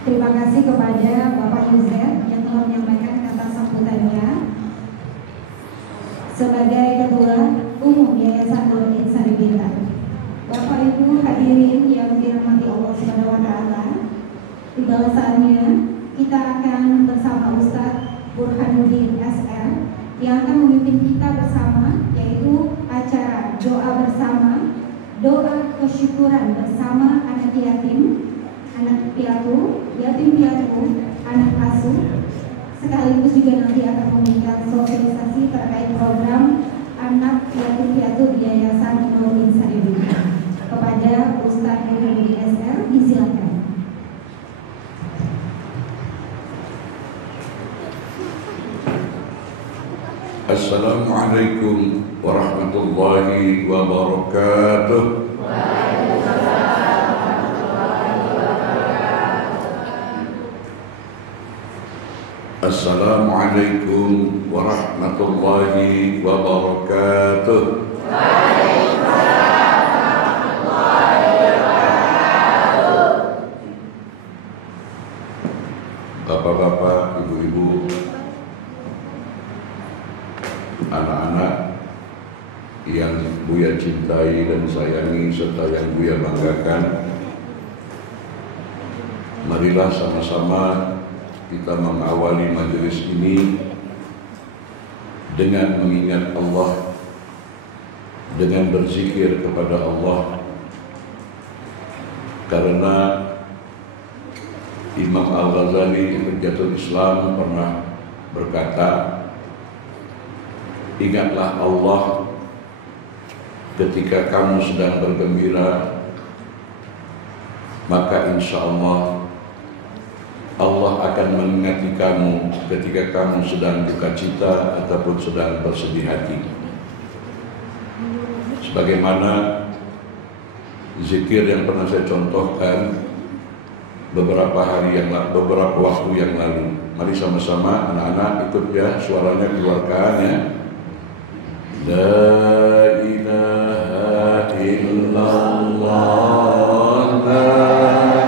Terima kasih kepada Bapak Yuzet yang telah menyampaikan kata sambutannya sebagai Ketua Umum Yayasan Nur Insani Bintang. Bapak Ibu hadirin yang dirahmati Allah Subhanahu wa taala, tiba saatnya kita akan bersama Ustadz Burhanuddin SR yang akan memimpin kita bersama, yaitu acara doa bersama, doa kesyukuran bersama anak yatim, anak piatu, yatim piatu, anak asuh, sekaligus juga nanti akan memberikan sosialisasi terkait program anak yatim piatu di Yayasan Nur Insani Bintang. Kepada Ustadz Burhanuddin SR, disilakan. Assalamualaikum warahmatullahi wabarakatuh. Assalamualaikum warahmatullahi wabarakatuh. Bapak-bapak, ibu-ibu, anak-anak yang Buya cintai dan sayangi serta yang Buya banggakan, marilah sama-sama kita mengawali majelis ini dengan mengingat Allah, dengan berzikir kepada Allah, karena Imam Al-Ghazali Hujjatul Islam pernah berkata, ingatlah Allah ketika kamu sedang bergembira, maka insya Allah Allah akan mengingati kamu ketika kamu sedang duka cita ataupun sedang bersedih hati. Sebagaimana zikir yang pernah saya contohkan beberapa waktu yang lalu. Mari sama-sama anak-anak ikut ya, suaranya keluarkan ya. La ilaha illallah, la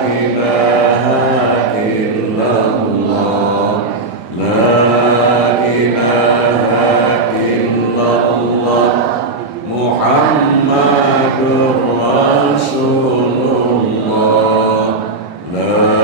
ilaha illallah, la ilaha illallah, Muhammadur Rasulullah. La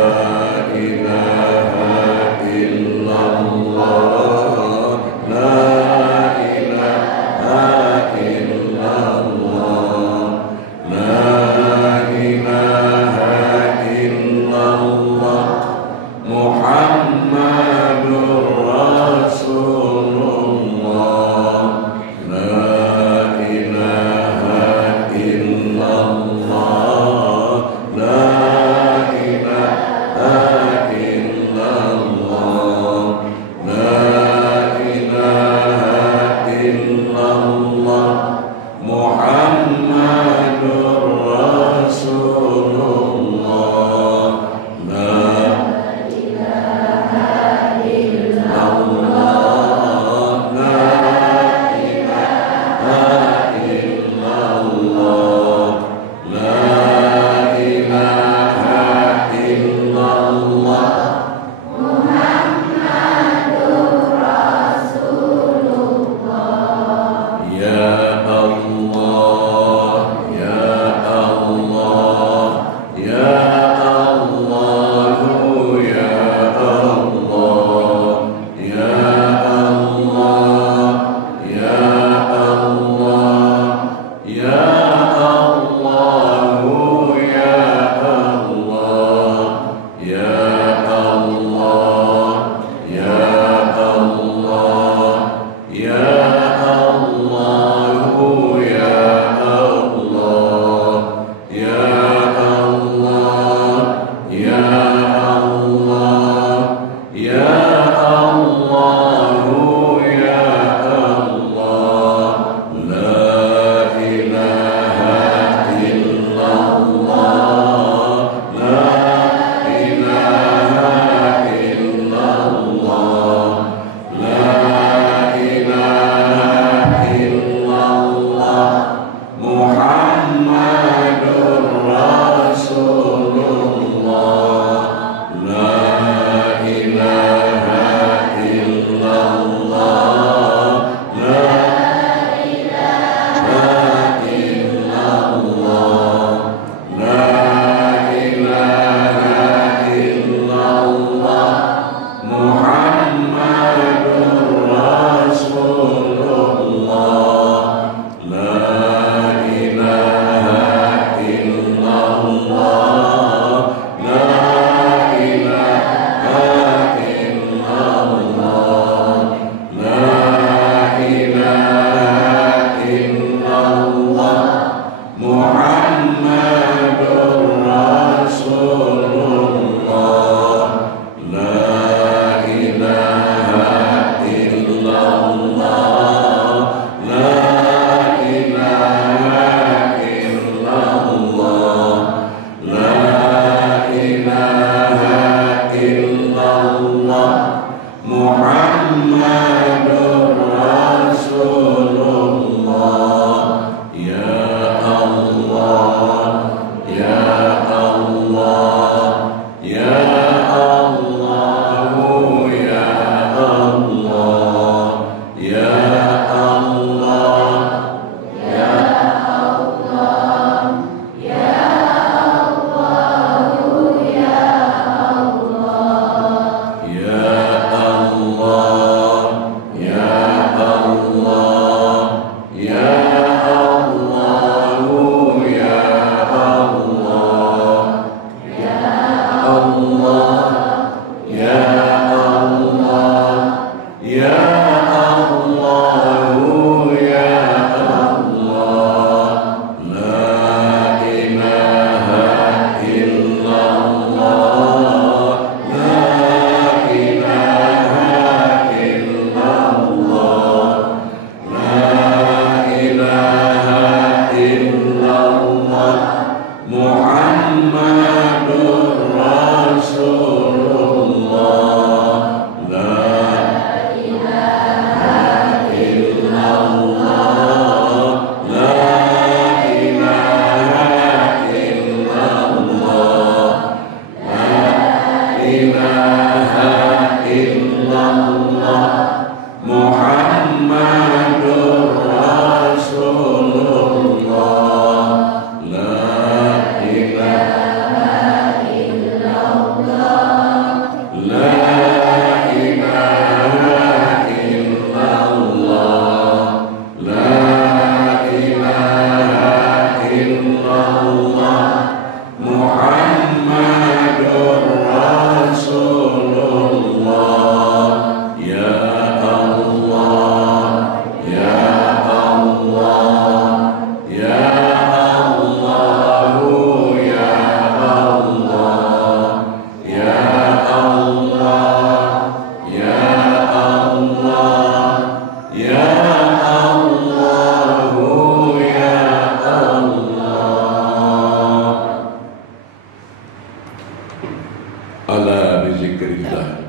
Ala bizikrillah,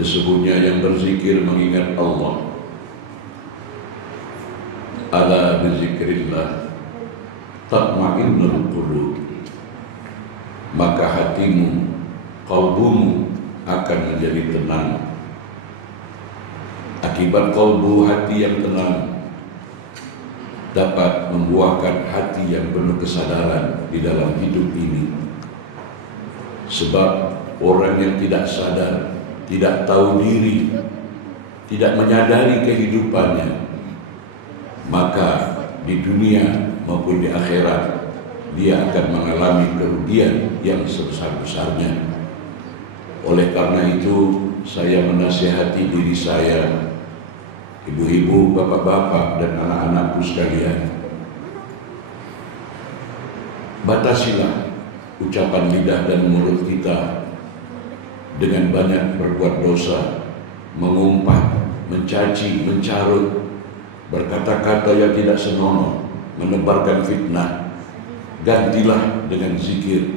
sesungguhnya yang berzikir mengingat Allah. Ala bizikrillah tatma'innul qulub, maka hatimu, qalbumu akan menjadi tenang. Akibat qalbu, hati yang tenang dapat membuahkan hati yang penuh kesadaran di dalam hidup ini. Sebab orang yang tidak sadar, tidak tahu diri, tidak menyadari kehidupannya, maka di dunia maupun di akhirat dia akan mengalami kerugian yang sebesar-besarnya. Oleh karena itu, saya menasihati diri saya, ibu-ibu, bapak-bapak, dan anak-anakku sekalian, batasilah ucapan lidah dan mulut kita dengan banyak berbuat dosa, mengumpat, mencaci, mencarut, berkata-kata yang tidak senonoh, menebarkan fitnah. Gantilah dengan zikir.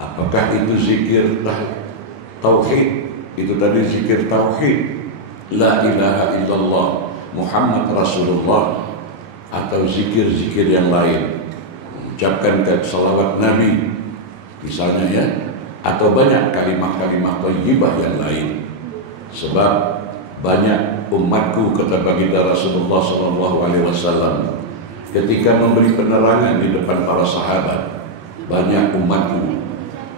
Apakah itu zikir tauhid? Itu tadi zikir tauhid, la ilaha illallah Muhammad Rasulullah, atau zikir-zikir yang lain, mengucapkan salawat Nabi misalnya, ya, atau banyak kalimah-kalimah thayyibah yang lain. Sebab banyak umatku, kata baginda Rasulullah SAW, ketika memberi penerangan di depan para sahabat, banyak umatku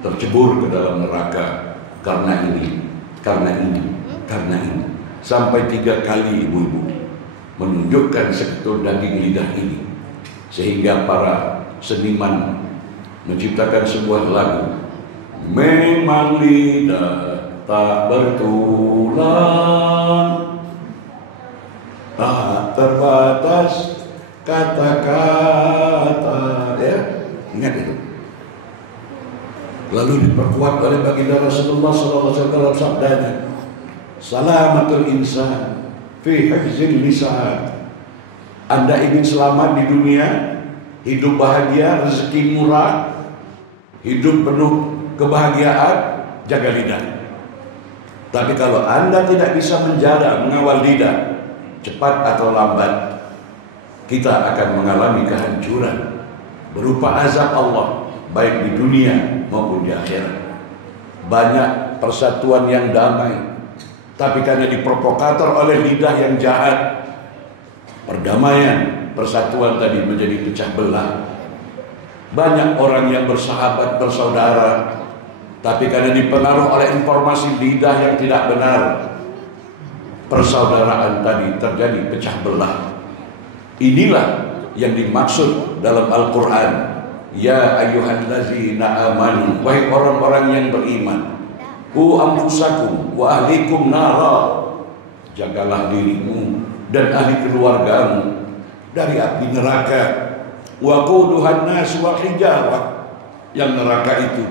tercebur ke dalam neraka karena ini, karena ini, karena ini, sampai 3 kali ibu-ibu menunjukkan seketul daging lidah ini, sehingga para seniman menciptakan sebuah lagu, memang lidah tak bertulang, tak terbatas kata-kata, ya, ingat itu. Lalu diperkuat oleh baginda Rasulullah SAW dalam sabdanya, salamatul insan fi hifzil lisan. Anda ingin selamat di dunia, hidup bahagia, rezeki murah, hidup penuh kebahagiaan, jaga lidah. Tapi kalau Anda tidak bisa menjaga, mengawal lidah, cepat atau lambat kita akan mengalami kehancuran berupa azab Allah, baik di dunia maupun di akhirat. Banyak persatuan yang damai, tapi karena diprovokator oleh lidah yang jahat, perdamaian, persatuan tadi menjadi pecah belah. Banyak orang yang bersahabat, bersaudara, tapi karena dipengaruhi oleh informasi lidah yang tidak benar, persaudaraan tadi terjadi pecah belah. Inilah yang dimaksud dalam Al-Quran, ya ayyuhallazina amanu, wahai orang-orang yang beriman, qu anfusakum wa ahlikum nara, jagalah dirimu dan ahli keluargamu dari api neraka. Wa quduhan nas wal hijarah, yang neraka itu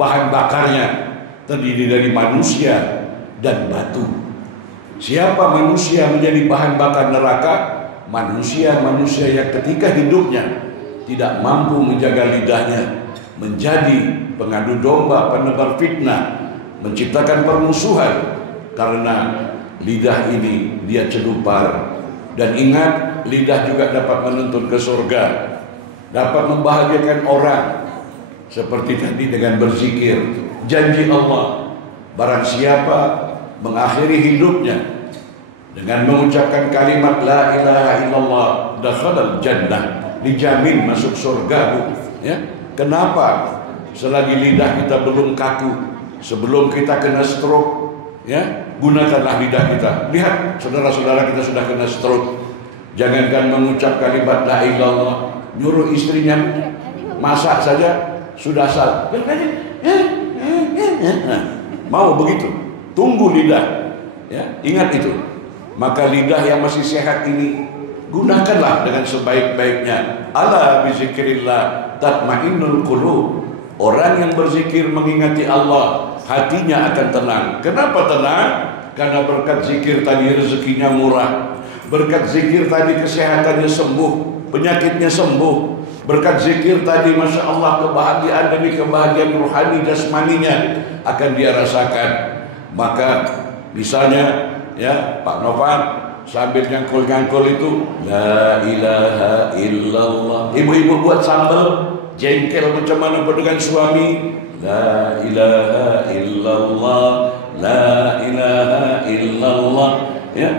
bahan bakarnya terdiri dari manusia dan batu. Siapa manusia menjadi bahan bakar neraka? Manusia-manusia yang ketika hidupnya tidak mampu menjaga lidahnya, menjadi pengadu domba, penebar fitnah, menciptakan permusuhan. Karena lidah ini dia celupar. Dan ingat, lidah juga dapat menuntun ke surga, dapat membahagiakan orang. Seperti tadi dengan berzikir, janji Allah, barang siapa mengakhiri hidupnya dengan mengucapkan kalimat la ilaha illallah, dakhalal jannah, dijamin masuk surga, Bu. Ya. Kenapa? Selagi lidah kita belum kaku, sebelum kita kena stroke, ya, gunakanlah lidah kita. Lihat, saudara-saudara kita sudah kena stroke. Jangankan mengucap kalimat la ilallah, nyuruh istrinya masak saja sudah salah. Mau begitu? Tunggu lidah. Ya, ingat itu. Maka lidah yang masih sehat ini gunakanlah dengan sebaik-baiknya. Ala bizikrillah tatma'innul qulub. Orang yang berzikir mengingati Allah, hatinya akan tenang. Kenapa tenang? Karena berkat zikir tadi rezekinya murah. Berkat zikir tadi kesehatannya sembuh, penyakitnya sembuh. Berkat zikir tadi, Masya Allah, kebahagiaan demi kebahagiaan rohani jasmaninya akan dia rasakan. Maka misalnya ya Pak Novan sambil nyangkul-nyangkul itu la ilaha illallah. Ibu-ibu buat sambal jengkel macam mana pun dengan suami, la ilaha illallah, la ilaha illallah, ya.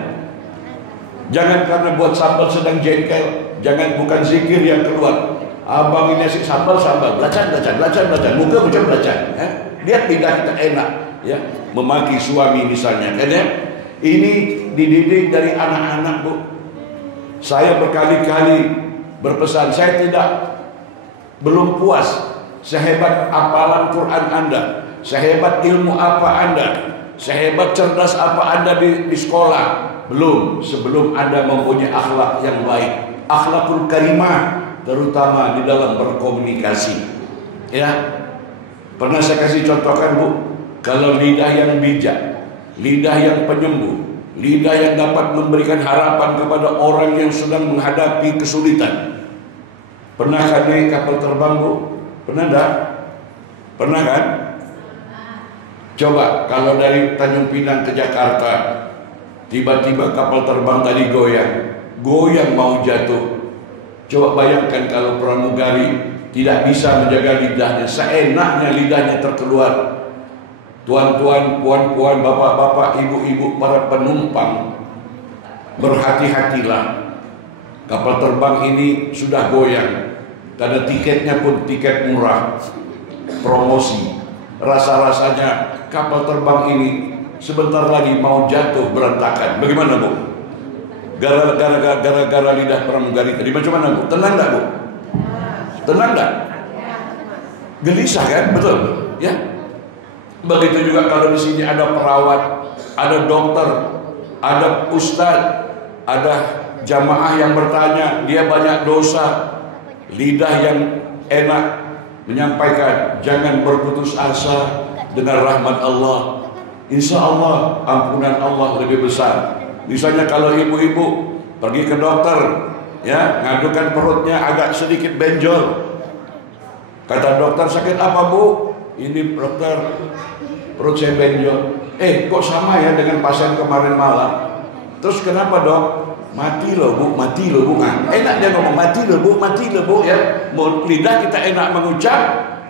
Jangan karena buat sambal sedang jengkel, jangan, bukan zikir yang keluar. Abang ini asyik sambal, belacan, muka macam belacan, ya. Lihat lidah kita enak, ya. Memaki suami misalnya, kan ya. Ini dididik dari anak-anak, Bu. Saya berkali-kali berpesan, saya belum puas sehebat hafalan Quran Anda, sehebat ilmu apa Anda, sehebat cerdas apa Anda di sekolah. Belum, sebelum Anda mempunyai akhlak yang baik, akhlakul karimah, terutama di dalam berkomunikasi. Ya, pernah saya kasih contohkan, Bu, kalau lidah yang bijak, lidah yang penyembuh, lidah yang dapat memberikan harapan kepada orang yang sedang menghadapi kesulitan. Pernah kan naik kapal terbang, Bu? Pernah tak? Pernah kan? Coba kalau dari Tanjung Pinang ke Jakarta, tiba-tiba kapal terbang tadi goyang mau jatuh. Coba bayangkan kalau pramugari tidak bisa menjaga lidahnya, seenaknya lidahnya terkeluar. Tuan-tuan, puan-puan, bapak-bapak, ibu-ibu, para penumpang, berhati-hatilah. Kapal terbang ini sudah goyang, karena tiketnya pun tiket murah, promosi. Rasa-rasanya kapal terbang ini sebentar lagi mau jatuh berantakan. Bagaimana, Bu? Gara-gara lidah pramugari tadi macam mana, Bu? Tenang tak, Bu? Tenang tak? Gelisah kan? Betul, ya. Begitu juga kalau di sini ada perawat, ada dokter, ada ustadz, ada jamaah yang bertanya, dia banyak dosa. Lidah yang enak menyampaikan, jangan berputus asa dengan rahmat Allah. Insya Allah ampunan Allah lebih besar. Misalnya kalau ibu-ibu pergi ke dokter, ya, ngadukan perutnya agak sedikit benjol. Kata dokter, sakit apa, Bu? Ini dokter, perut saya benjol. Kok sama ya dengan pasien kemarin malam? Terus kenapa, Dok? Mati loh, Bu, mati loh, Bu. Enak dia ngomong mati loh, Bu, ya. Lidah kita enak mengucap,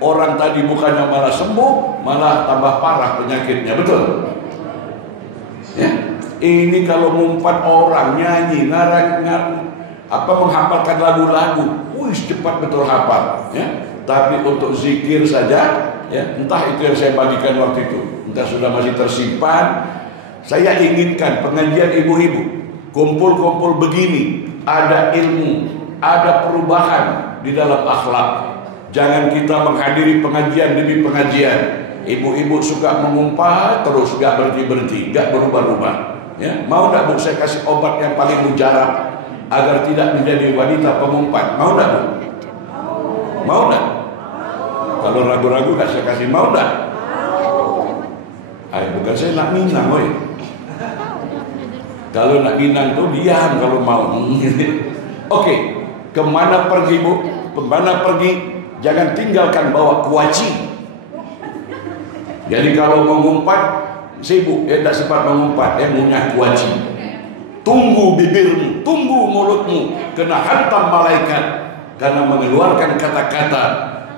orang tadi bukannya malah sembuh, malah tambah parah penyakitnya, betul? Ya. Ini kalau ngumpat orang nyanyi, menghafalkan lagu-lagu, cepat betul hafal, ya. Tapi untuk zikir saja, ya, entah itu yang saya bagikan waktu itu, entah sudah masih tersimpan. Saya inginkan pengajian ibu-ibu kumpul-kumpul begini, ada ilmu, ada perubahan di dalam akhlak. Jangan kita menghadiri pengajian demi pengajian. Ibu-ibu suka mengumpat terus, gak berhenti-berhenti, gak berubah-ubah. Ya, mau tak, Bu, saya kasih obat yang paling mujarab agar tidak menjadi wanita pengumpat? Mau tak, Bu? Mau tak? Kalau ragu-ragu gak saya kasih, mau tak? Ayo, bukan saya nak minang, woy. Kalau nak minang tuh diam kalau mau. Oke, kemana pergi, Bu? Kemana pergi? Jangan tinggalkan bawa kuaci. Jadi kalau mengumpat sibuk, tak sempat mengumpat, ngunyah kuaci. Tunggu bibirmu, tunggu mulutmu kena hantam malaikat karena mengeluarkan kata-kata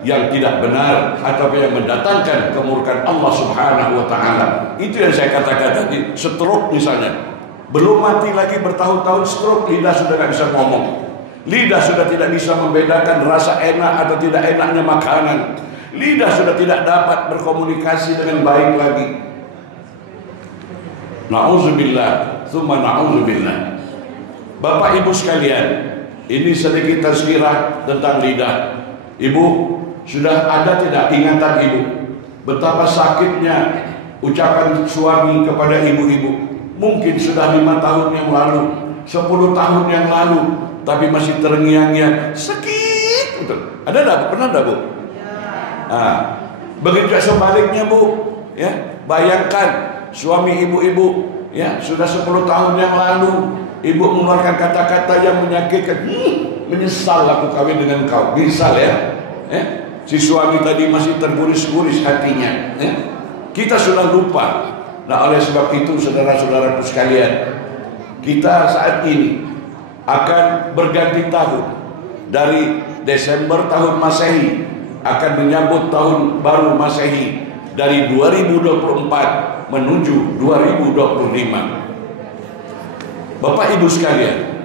yang tidak benar atau yang mendatangkan kemurkaan Allah Subhanahu wa taala. Itu yang saya katakan tadi, stroke misalnya. Belum mati lagi bertahun-tahun stroke, lidah sudah tidak bisa ngomong. Lidah sudah tidak bisa membedakan rasa enak atau tidak enaknya makanan. Lidah sudah tidak dapat berkomunikasi dengan baik lagi. Na'udzubillah, tsumma na'udzubillah. Bapak Ibu sekalian, ini sedikit tazkirah tentang lidah. Ibu, sudah ada tidak ingatan Ibu betapa sakitnya ucapan suami kepada ibu-ibu? Mungkin sudah 5 tahun yang lalu, 10 tahun yang lalu, tapi masih terngiang-ngiang, sakit. Betul. Ada enggak, Bu? Pernah enggak, Bu? Ya. Begitu sebaliknya, Bu, ya. Bayangkan suami ibu-ibu, ya, sudah 10 tahun yang lalu ibu mengeluarkan kata-kata yang menyakitkan. menyesal aku kawin dengan kau. Misal ya, si suami tadi masih terguris-guris hatinya, kita sudah lupa. Nah, oleh sebab itu saudara-saudaraku sekalian, kita saat ini akan berganti tahun. Dari Desember tahun Masehi akan menyambut tahun baru Masehi, dari 2024 menuju 2025. Bapak Ibu sekalian,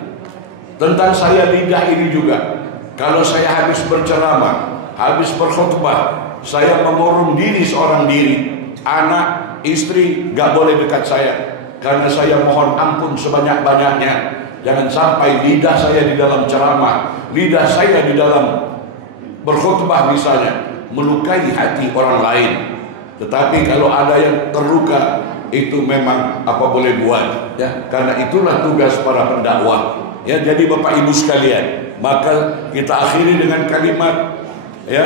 tentang saya lidah ini juga, kalau saya habis berceramah, habis berkhutbah, saya mengurung diri seorang diri, anak, istri gak boleh dekat saya, karena saya mohon ampun sebanyak-banyaknya. Jangan sampai lidah saya di dalam ceramah, lidah saya di dalam berkhutbah misalnya, melukai hati orang lain. Tetapi kalau ada yang terluka, itu memang apa boleh buat, ya, karena itulah tugas para pendakwah, ya. Jadi Bapak Ibu sekalian, maka kita akhiri dengan kalimat, ya,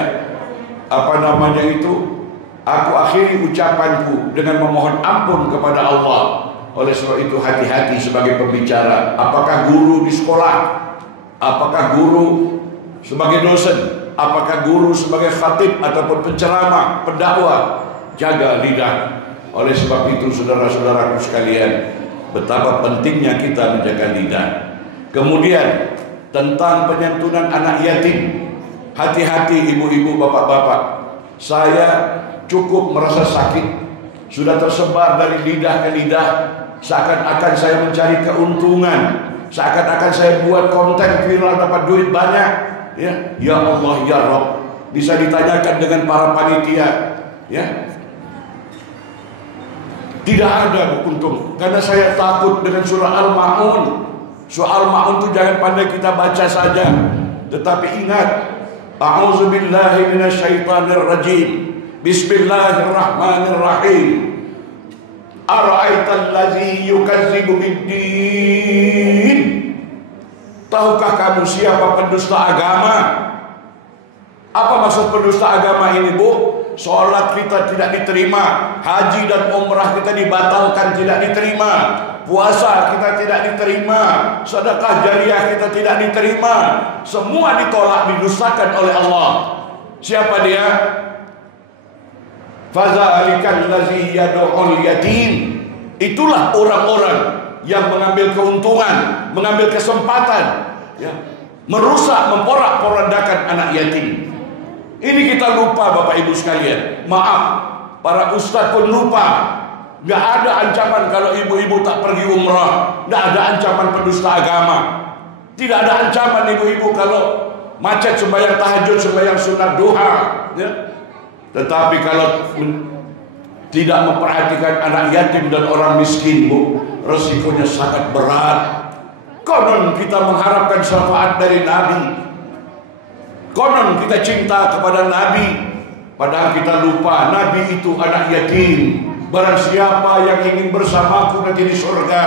apa namanya itu, aku akhiri ucapanku dengan memohon ampun kepada Allah. Oleh sebab itu hati-hati sebagai pembicara, apakah guru di sekolah, apakah guru sebagai dosen, apakah guru sebagai khatib ataupun penceramah, pendakwah, jaga lidah. Oleh sebab itu saudara-saudaraku sekalian, betapa pentingnya kita menjaga lidah. Kemudian tentang penyantunan anak yatim, hati-hati ibu-ibu, bapak-bapak. Saya cukup merasa sakit, sudah tersebar dari lidah ke lidah, seakan-akan saya mencari keuntungan, seakan-akan saya buat konten viral dapat duit banyak, ya Allah ya Rabb. Bisa ditanyakan dengan para panitia, ya. Tidak ada untung, karena saya takut dengan surah Al-Ma'un. Surah Al-Ma'un itu jangan pandai kita baca saja, tetapi ingat, a'udzubillahi minasyaitonirrajim, bismillahirrahmanirrahim, ara'aital ladzi yukazzibu biddin. Tahukah kamu siapa pendusta agama? Apa maksud pendusta agama ini, Bu? Sholat kita tidak diterima, haji dan umrah kita dibatalkan, tidak diterima, puasa kita tidak diterima, sedekah jariah kita tidak diterima, semua ditolak, didustakan oleh Allah. Siapa dia? Fadzalikal ladzi yad'ul yatim. Itulah orang-orang yang mengambil keuntungan, mengambil kesempatan, ya, merusak, memporak-porandakan anak yatim. Ini kita lupa Bapak Ibu sekalian. Maaf, para ustadz pun lupa. Gak ada ancaman kalau ibu-ibu tak pergi umrah. Gak ada ancaman pendusta agama. Tidak ada ancaman ibu-ibu kalau macet sembahyang tahajud, sembahyang sunat duha, ya. Tetapi kalau tidak memperhatikan anak yatim dan orang miskin, Bu, resikonya sangat berat. Konon kita mengharapkan syafaat dari Nabi, konon kita cinta kepada Nabi, padahal kita lupa Nabi itu anak yatim. Barang siapa yang ingin bersamaku nanti di surga,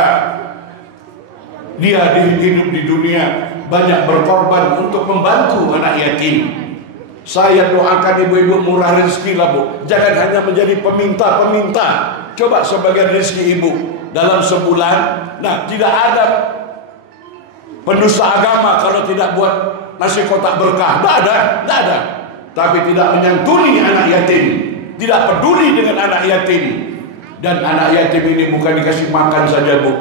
dia hidup di dunia banyak berkorban untuk membantu anak yatim. Saya doakan ibu-ibu murah rezeki lah, Bu. Jangan hanya menjadi peminta-peminta. Coba sebagian rezeki ibu dalam sebulan, nah tidak ada pendusta agama kalau tidak buat nasi kotak berkah. Tidak ada. Tapi tidak menyantuni anak yatim, tidak peduli dengan anak yatim. Dan anak yatim ini bukan dikasih makan saja, Bu.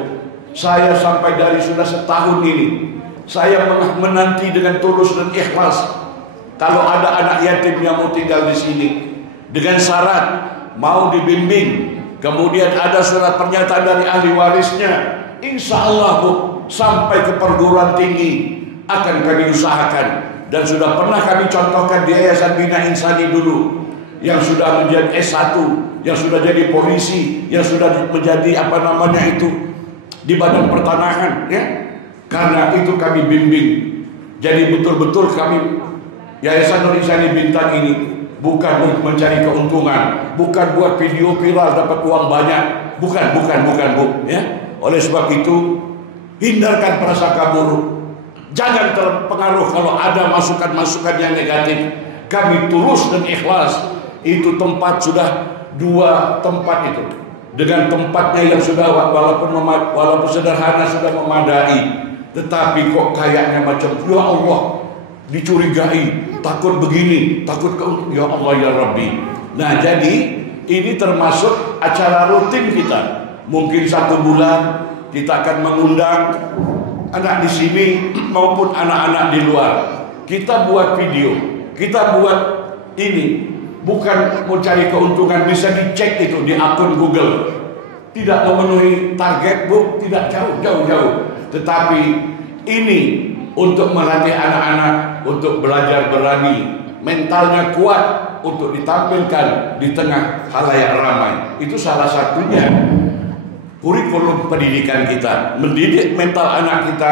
Saya sampai dari sudah setahun ini, saya menanti dengan tulus dan ikhlas. Kalau ada anak yatim yang mau tinggal di sini, dengan syarat mau dibimbing, kemudian ada surat pernyataan dari ahli warisnya, insya Allah, Bu, sampai ke perguruan tinggi akan kami usahakan. Dan sudah pernah kami contohkan di Yayasan Bina Insani dulu, yang sudah menjadi S1, yang sudah jadi polisi, yang sudah menjadi apa namanya itu di Badan Pertanahan, ya. Karena itu kami bimbing. Jadi betul-betul kami Yayasan Nur Insani Bintan ini bukan mencari keuntungan, bukan buat video viral dapat uang banyak, bukan Bu, ya. Oleh sebab itu hindarkan prasangka buruk. Jangan terpengaruh kalau ada masukan-masukan yang negatif. Kami tulus dan ikhlas. Itu tempat sudah 2 tempat itu, dengan tempatnya yang sudah walaupun sederhana sudah memadai. Tetapi kok kayaknya macam, ya Allah, dicurigai, takut begini, takut ya Allah ya Rabbi. Nah, jadi ini termasuk acara rutin kita. Mungkin 1 bulan kita akan mengundang anak di sini maupun anak-anak di luar. Kita buat video, kita buat ini. Bukan mau cari keuntungan, bisa dicek itu di akun Google. Tidak memenuhi target, Bu, tidak jauh. Tetapi ini untuk melatih anak-anak untuk belajar berani, mentalnya kuat untuk ditampilkan di tengah khalayak ramai. Itu salah satunya kurikulum pendidikan kita, mendidik mental anak kita,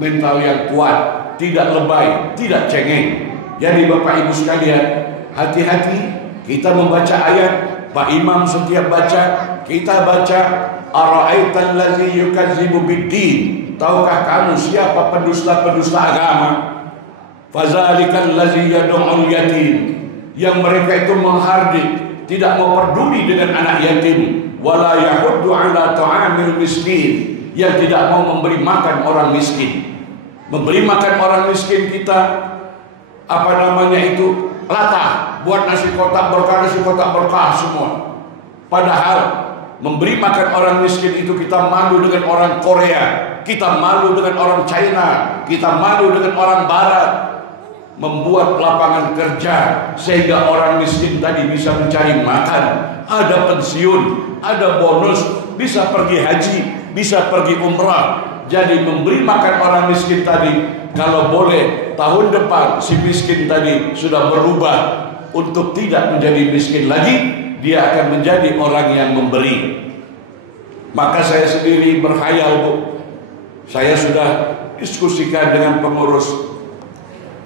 mental yang kuat, tidak lebay, tidak cengeng. Jadi Bapak Ibu sekalian, hati-hati kita membaca ayat. Pak Imam setiap baca, kita baca ara'aital ladzi yukadzibu biddin. Tahukah kamu siapa pendusta-pendusta agama? Fazalikal ladzi yad'ul yatim. Yang mereka itu menghardik, tidak mau peduli dengan anak yatim. Wala yahuddu ala ta'amil miskin. Yang tidak mau memberi makan orang miskin. Memberi makan orang miskin kita, apa namanya itu, latah, buat nasi kotak berkah semua. Padahal memberi makan orang miskin itu kita malu dengan orang Korea, kita malu dengan orang China, kita malu dengan orang Barat. Membuat lapangan kerja sehingga orang miskin tadi bisa mencari makan, ada pensiun, ada bonus, bisa pergi haji, bisa pergi umrah. Jadi memberi makan orang miskin tadi, kalau boleh tahun depan si miskin tadi sudah berubah untuk tidak menjadi miskin lagi, dia akan menjadi orang yang memberi. Maka saya sendiri berkhayal, Bu, saya sudah diskusikan dengan pengurus.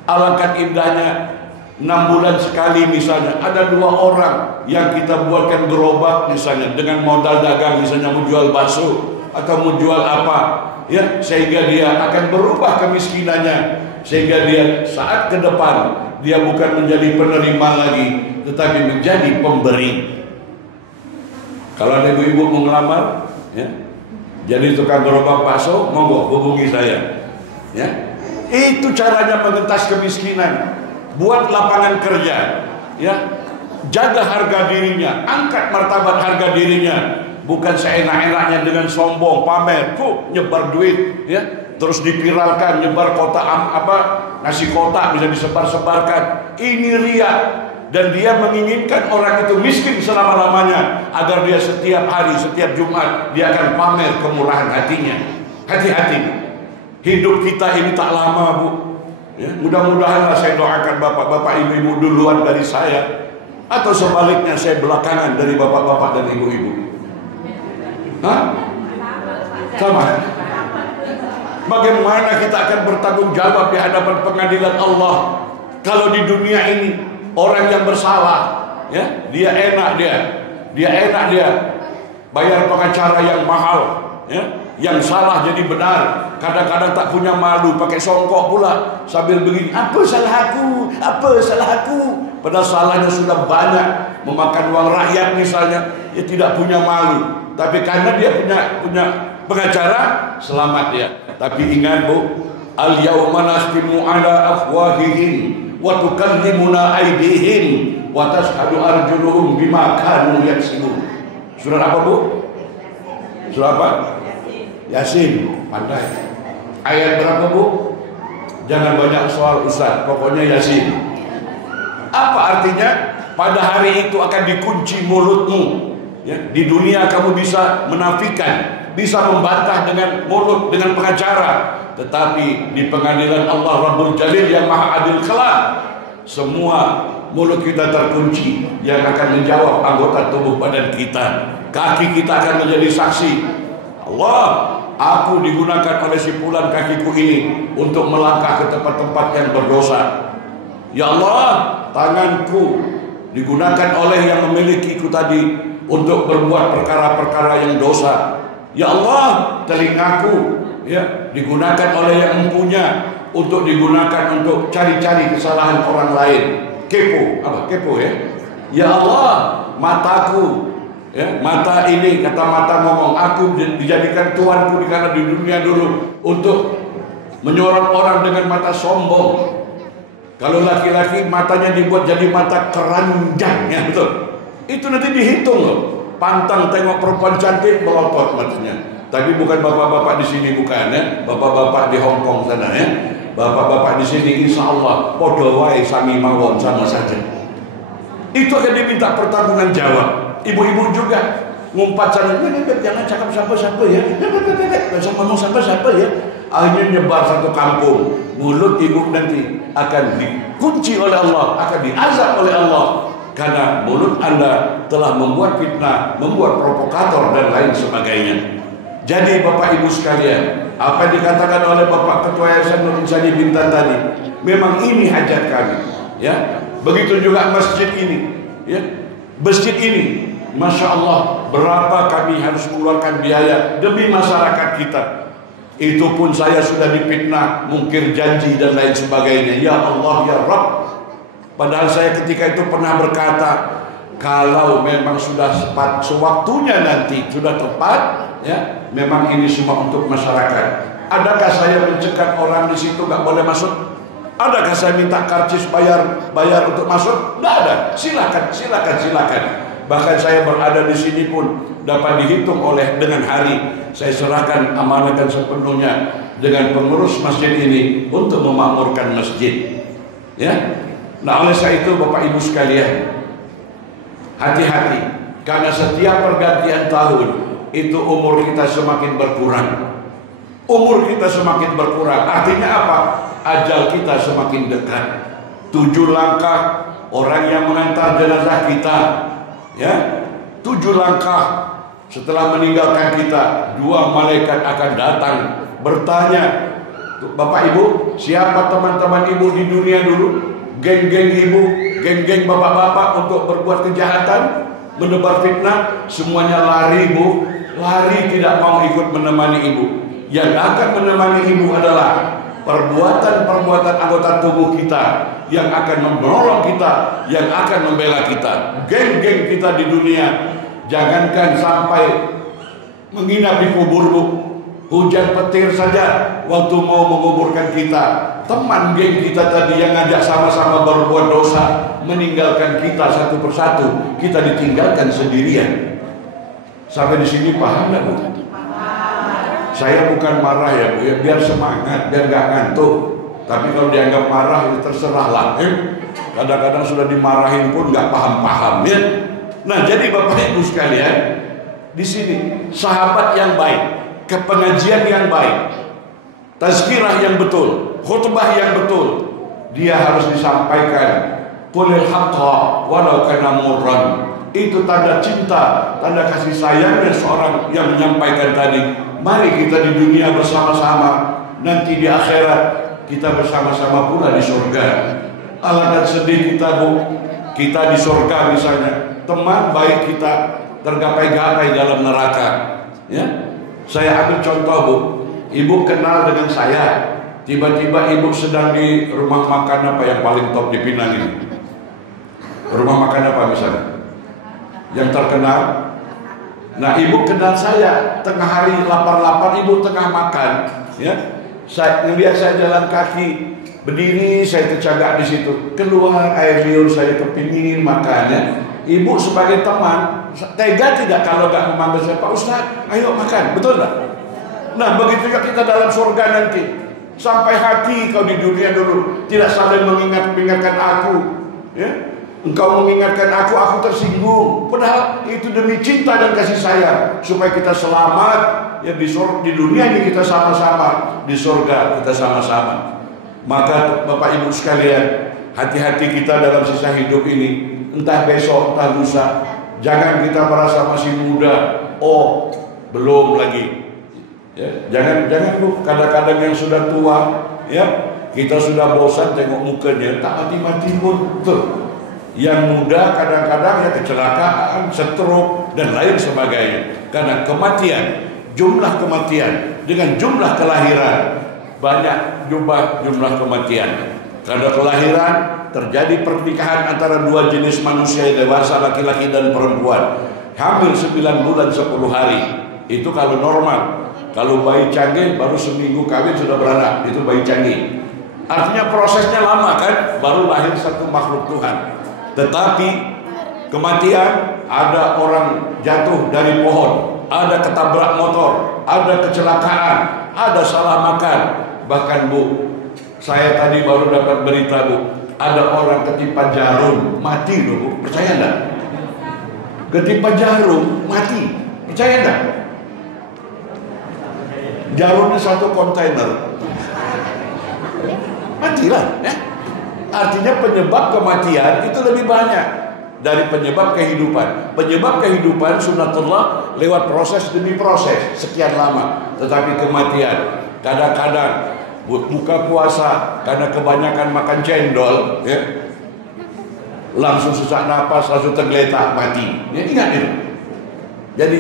Alangkah indahnya 6 bulan sekali misalnya ada 2 orang yang kita buatkan gerobak misalnya dengan modal dagang, misalnya mau jual bakso atau mau jual apa, ya, sehingga dia akan berubah kemiskinannya, sehingga dia saat ke depan dia bukan menjadi penerima lagi tetapi menjadi pemberi. Kalau ada ibu-ibu mau ngelamar, ya, jadi tukang gerobak bakso, monggo hubungi saya, ya. Itu caranya mengentas kemiskinan. Buat lapangan kerja, ya, jaga harga dirinya, angkat martabat harga dirinya. Bukan seenak-enaknya dengan sombong, pamer, tuh nyebar duit, ya, terus dipiralkan, nyebar kotak nasi kotak bisa disebar-sebarkan. Ini ria, dan dia menginginkan orang itu miskin selama-lamanya agar dia setiap hari, setiap Jumat dia akan pamer kemurahan hatinya. Hati-hati. Hidup kita ini tak lama, Bu, ya, mudah-mudahanlah saya doakan bapak-bapak, ibu-ibu duluan dari saya, atau sebaliknya saya belakangan dari bapak-bapak dan ibu-ibu. Hah? Sama. Bagaimana kita akan bertanggung jawab di hadapan pengadilan Allah kalau di dunia ini orang yang bersalah, ya, dia enak bayar pengacara yang mahal, ya, yang salah jadi benar. Kadang-kadang tak punya malu, pakai songkok pula sambil begini, apa salah aku, padahal salahnya sudah banyak, memakan uang rakyat misalnya, dia tidak punya malu. Tapi karena dia punya pengacara, selamat dia. Tapi ingat, Bu, al yauma nakhtimu ala afwahihim wa tukallimuna aydihim wa tashhadu arjuluhum bima kanu yaksibun. Surah apa, Bu? Surah apa? Yasin. Pandai. Ayat berapa, Bu? Jangan banyak soal Ustaz, pokoknya Yasin. Apa artinya? Pada hari itu akan dikunci mulutmu, ya. Di dunia kamu bisa menafikan, bisa membantah dengan mulut, dengan pengacara, tetapi di pengadilan Allah Rabbul Jalil yang Maha Adil kelak, semua mulut kita terkunci. Yang akan menjawab anggota tubuh badan kita, kaki kita akan menjadi saksi. Allah, aku digunakan oleh si fulan kakiku ini untuk melangkah ke tempat-tempat yang berdosa. Ya Allah, tanganku digunakan oleh yang memilikiku tadi untuk berbuat perkara-perkara yang dosa. Ya Allah, telingaku, ya, digunakan oleh yang mempunyai untuk digunakan untuk cari-cari kesalahan orang lain. Kepo, apa kepo, ya? Ya Allah, mataku, ya, mata ini, kata mata ngomong, aku dijadikan tuanku karena di dunia dulu untuk menyorot orang dengan mata sombong. Kalau laki-laki matanya dibuat jadi mata keranjang, ya betul. Itu nanti dihitung loh. Pantang tengok perempuan cantik melotot matanya. Tapi bukan bapak-bapak di sini, bukan ya. Bapak-bapak di Hong Kong sana ya. Bapak-bapak di sini insya Allah podo wae sami mawon sama saja. Itu akan diminta pertanggungan jawab. Ibu-ibu juga ngumpat sana, jangan cakap siapa-siapa ya, jangan ngomong siapa-siapa ya. Akhirnya nyebar satu kampung. Mulut ibu nanti akan dikunci oleh Allah, akan diazab oleh Allah, karena mulut Anda telah membuat fitnah, membuat provokator dan lain sebagainya. Jadi Bapak Ibu sekalian, apa yang dikatakan oleh Bapak Ketua Yayasan Nur Insani Bintan tadi, memang ini hajat kami, ya. Begitu juga masjid ini, ya. Masjid ini, Masya Allah, berapa kami harus mengeluarkan biaya demi masyarakat kita. Itu pun saya sudah difitnah, mungkir janji dan lain sebagainya. Ya Allah, ya Rabb. Padahal saya ketika itu pernah berkata, kalau memang sudah sewaktunya nanti sudah tepat, ya, memang ini semua untuk masyarakat. Adakah saya mencegat orang di situ nggak boleh masuk? Adakah saya minta karcis bayar untuk masuk? Nggak ada. Silakan. Bahkan saya berada di sini pun dapat dihitung dengan hari. Saya serahkan amanahkan sepenuhnya dengan pengurus masjid ini untuk memakmurkan masjid. Ya. Nah, oleh sebab itu Bapak Ibu sekalian, hati-hati, karena setiap pergantian tahun itu umur kita semakin berkurang. Umur kita semakin berkurang. Artinya apa? Ajal kita semakin dekat. 7 langkah orang yang mengantar jenazah kita, ya, 7 langkah setelah meninggalkan kita, 2 malaikat akan datang bertanya, Bapak Ibu, siapa teman-teman Ibu di dunia dulu? Geng-geng Ibu, geng-geng bapak-bapak untuk berbuat kejahatan, menebar fitnah, semuanya lari Bu, lari tidak mau ikut menemani Ibu. Yang akan menemani Ibu adalah perbuatan-perbuatan anggota tubuh kita yang akan menolong kita, yang akan membela kita. Geng-geng kita di dunia, jangankan sampai menginap di kubur Bu, hujan petir saja waktu mau menguburkan kita. Teman geng kita tadi yang ngajak sama-sama berbuat dosa, meninggalkan kita satu persatu, kita ditinggalkan sendirian. Sampai di sini paham nggak Bu? Saya bukan marah ya Bu, ya biar semangat, biar nggak ngantuk. Tapi kalau dianggap marah, ya terserahlah. Kadang-kadang sudah dimarahin pun nggak paham-paham ya. Nah, jadi Bapak Ibu sekalian, di sini sahabat yang baik, kepengajian yang baik, tazkirah yang betul, khutbah yang betul, dia harus disampaikan. Qulil haqqa walau kana murran. Itu tanda cinta, tanda kasih sayangnya seorang yang menyampaikan tadi. Mari kita di dunia bersama-sama, nanti di akhirat kita bersama-sama pula di surga. Alangkah sedih kita Bu, kita di surga misalnya, teman baik kita tergapai-gapai dalam neraka. Ya, saya ambil contoh Bu, Ibu kenal dengan saya, tiba-tiba Ibu sedang di rumah makan apa yang paling top di Pinang ini. Rumah makan apa misalnya? Yang terkenal. Nah, Ibu kenal saya, tengah hari lapar-lapar Ibu tengah makan, ya. Saya ngelihat saya jalan kaki, berdiri, saya tercagak di situ. Keluar air liur, saya kepingin makan, ya. Ibu sebagai teman, tega tidak kalau nggak memanggil saya, Pak Ustadz, ayo makan, betul nggak? Nah, begitu juga kita dalam surga nanti. Sampai hati kau di dunia dulu tidak saling mengingatkan aku, ya. Engkau mengingatkan aku tersinggung. Padahal itu demi cinta dan kasih sayang, supaya kita selamat ya di dunia ini kita sama-sama, di surga kita sama-sama. Maka Bapak Ibu sekalian, hati-hati kita dalam sisa hidup ini, entah besok entah lusa. Jangan kita merasa masih muda. Oh, belum lagi. Ya, jangan Bu, kadang-kadang yang sudah tua, ya, kita sudah bosan tengok mukanya, tak mati-mati pun tuh. Yang muda kadang-kadang ya kecelakaan, stroke dan lain sebagainya. Karena kematian, jumlah kematian dengan jumlah kelahiran banyak jumlah kematian. Karena kelahiran terjadi pernikahan antara 2 jenis manusia dewasa, laki-laki dan perempuan. Hamil 9 bulan 10 hari. Itu kalau normal. Kalau bayi canggih baru seminggu kawin sudah beranak, itu bayi canggih. Artinya prosesnya lama kan, baru lahir satu makhluk Tuhan. Tetapi kematian, ada orang jatuh dari pohon, ada ketabrak motor, ada kecelakaan, ada salah makan. Bahkan Bu, saya tadi baru dapat berita Bu, ada orang ketimpa jarum mati loh Bu, percaya enggak? Ketimpa jarum mati, percaya enggak? Jarumnya satu kontainer, matilah ya. Artinya penyebab kematian itu lebih banyak dari penyebab kehidupan. Penyebab kehidupan sunatullah lewat proses demi proses sekian lama. Tetapi kematian kadang-kadang buka puasa karena kebanyakan makan cendol ya, langsung sesak napas, langsung tergeletak mati ya, ingat itu. Jadi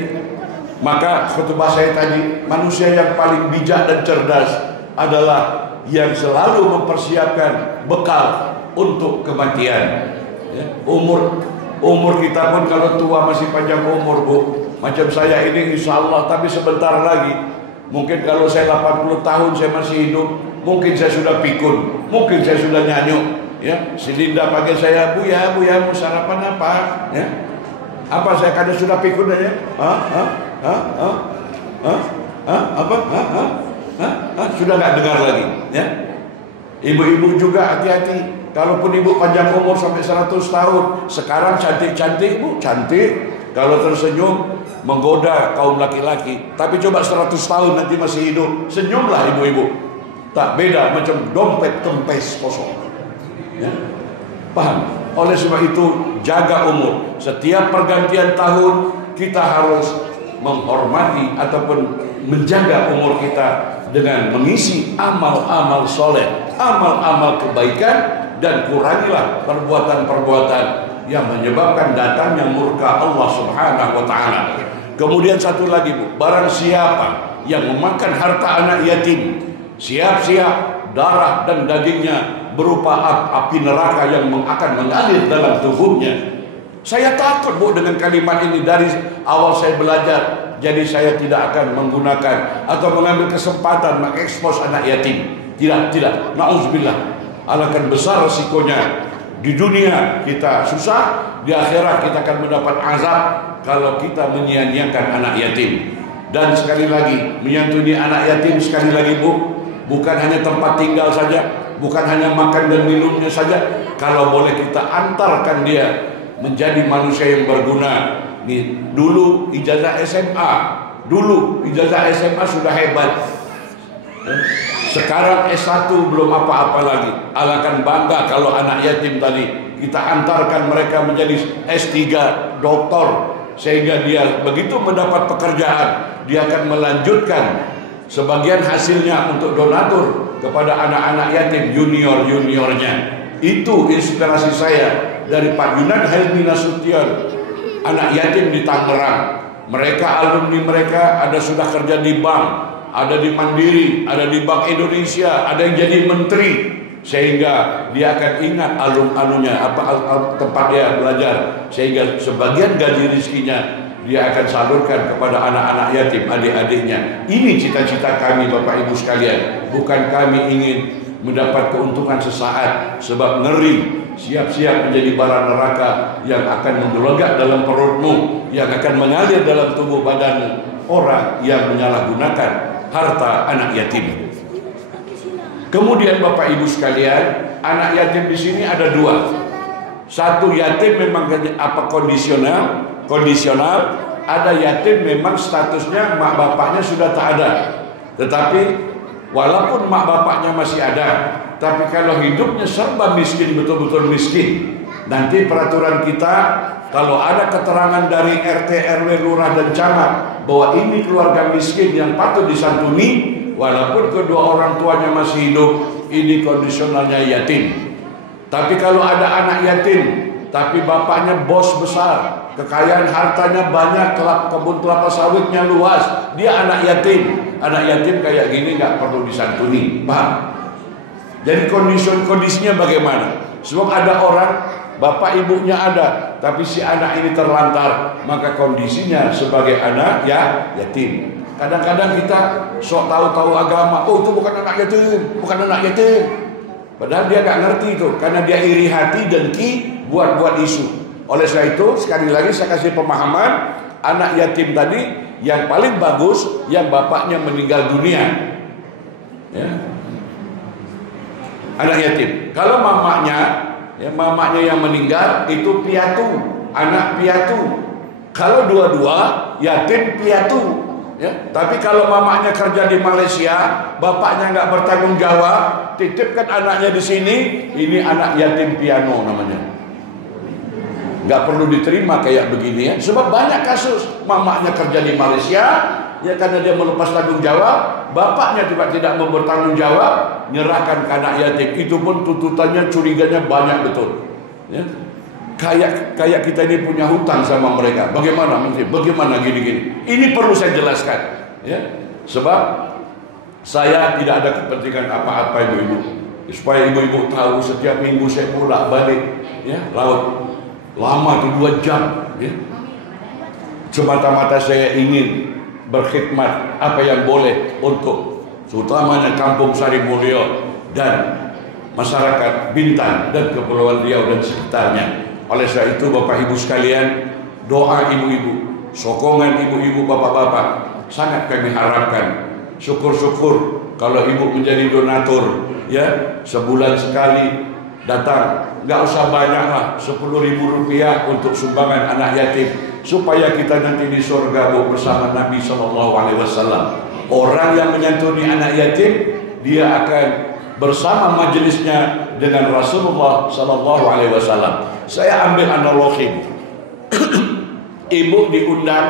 maka khutbah saya tadi, manusia yang paling bijak dan cerdas adalah yang selalu mempersiapkan bekal untuk kematian ya. Umur kita pun kalau tua masih panjang umur Bu, macam saya ini insya Allah, tapi sebentar lagi mungkin kalau saya 80 tahun saya masih hidup, mungkin saya sudah pikun, mungkin saya sudah nyanyuk ya. Si Linda panggil saya, Bu ya mau sarapan apa ya? Apa saya kadang sudah pikun aja? Sudah nggak dengar lagi ya. Ibu-ibu juga hati-hati. Kalaupun ibu panjang umur sampai 100 tahun, sekarang cantik-cantik Bu, cantik. Kalau tersenyum menggoda kaum laki-laki. Tapi coba 100 tahun nanti masih hidup, senyumlah ibu-ibu. Tak beda macam dompet kempes kosong ya. Paham? Oleh sebab itu jaga umur. Setiap pergantian tahun kita harus menghormati ataupun menjaga umur kita dengan mengisi amal-amal soleh, amal-amal kebaikan, dan kurangilah perbuatan-perbuatan yang menyebabkan datangnya murka Allah Subhanahu wa Ta'ala. Kemudian satu lagi Bu, barang siapa yang memakan harta anak yatim, siap-siap darah dan dagingnya berupa api neraka yang akan mengalir dalam tubuhnya. Saya takut Bu dengan kalimat ini dari awal saya belajar. Jadi saya tidak akan menggunakan atau mengambil kesempatan mengekspos anak yatim. Tidak. Na'udzubillah. Alangkah besar resikonya. Di dunia kita susah, di akhirat kita akan mendapat azab kalau kita menyia-nyiakan anak yatim. Dan sekali lagi, menyantuni anak yatim sekali lagi Bu, bukan hanya tempat tinggal saja, bukan hanya makan dan minumnya saja. Kalau boleh kita antarkan dia menjadi manusia yang berguna. Dulu ijazah SMA sudah hebat. Sekarang S1 belum apa-apa lagi. Alangkah bangga kalau anak yatim tadi kita antarkan mereka menjadi S3, doktor, sehingga dia begitu mendapat pekerjaan, dia akan melanjutkan sebagian hasilnya untuk donatur kepada anak-anak yatim junior-juniornya. Itu inspirasi saya dari Pak Yunan Helmi Nasution, anak yatim di Tangerang. Mereka alumni mereka ada sudah kerja di bank, ada di Mandiri, ada di Bank Indonesia, ada yang jadi menteri, sehingga dia akan ingat alumnunya tempat dia belajar, sehingga sebagian gaji rizkinya dia akan salurkan kepada anak-anak yatim, adik-adiknya. Ini cita-cita kami Bapak Ibu sekalian. Bukan kami ingin mendapat keuntungan sesaat, sebab ngeri. Siap-siap menjadi bara neraka yang akan menggelegak dalam perutmu, yang akan mengalir dalam tubuh badanmu. Orang yang menyalahgunakan harta anak yatim. Kemudian Bapak Ibu sekalian, anak yatim di sini ada dua. Satu, yatim memang kondisional. Ada yatim memang statusnya mak bapaknya sudah tak ada. Tetapi walaupun mak bapaknya masih ada, tapi kalau hidupnya serba miskin, betul-betul miskin, nanti peraturan kita kalau ada keterangan dari RT, RW, lurah dan camat bahwa ini keluarga miskin yang patut disantuni, walaupun kedua orang tuanya masih hidup, ini kondisionalnya yatim. Tapi kalau ada anak yatim, tapi bapaknya bos besar, kekayaan hartanya banyak, kebun kelapa sawitnya luas, dia anak yatim. Anak yatim kayak gini nggak perlu disantuni, paham? Jadi kondisinya bagaimana? Sebab ada orang bapak ibunya ada, tapi si anak ini terlantar, maka kondisinya sebagai anak ya yatim. Kadang-kadang kita sok tahu agama, oh itu bukan anak yatim, bukan anak yatim. Padahal dia nggak ngerti itu, karena dia iri hati, dengki, buat isu. Oleh sebab itu, sekali lagi saya kasih pemahaman, anak yatim tadi yang paling bagus, yang bapaknya meninggal dunia. Ya. Anak yatim. Kalau mamanya yang meninggal itu piatu, anak piatu. Kalau dua-dua yatim piatu. Ya, tapi kalau mamanya kerja di Malaysia, bapaknya nggak bertanggung jawab, titipkan anaknya di sini, ini anak yatim piano namanya. Nggak perlu diterima kayak begini ya, sebab banyak kasus mamanya kerja di Malaysia, ya karena dia melepas tanggung jawab, bapaknya juga tidak mau bertanggung jawab, nyerahkan ke anak yatim. Itu pun tuntutannya, curiganya banyak betul. Ya. Kayak kita ini punya hutang sama mereka. Bagaimana menteri? Bagaimana gini-gini? Ini perlu saya jelaskan, ya. Sebab saya tidak ada kepentingan apa-apa ibu-ibu. Supaya ibu-ibu tahu, setiap minggu saya pulang balik, ya, laut lama itu 2 jam, ya. Semata-mata saya ingin berkhidmat apa yang boleh untuk terutamanya Kampung Sarimulyo dan masyarakat Bintan dan Kepulauan Riau dan sekitarnya. Oleh sebab itu Bapak Ibu sekalian, doa ibu-ibu, sokongan ibu-ibu, bapak-bapak sangat kami harapkan. Syukur-syukur kalau ibu menjadi donatur, ya, sebulan sekali datang, nggak usah banyak lah, 10.000 rupiah untuk sumbangan anak yatim, supaya kita nanti di surga bersama Nabi SAW. Orang yang menyantuni anak yatim, dia akan bersama majelisnya dengan Rasulullah SAW. Saya ambil analogi. Ibu diundang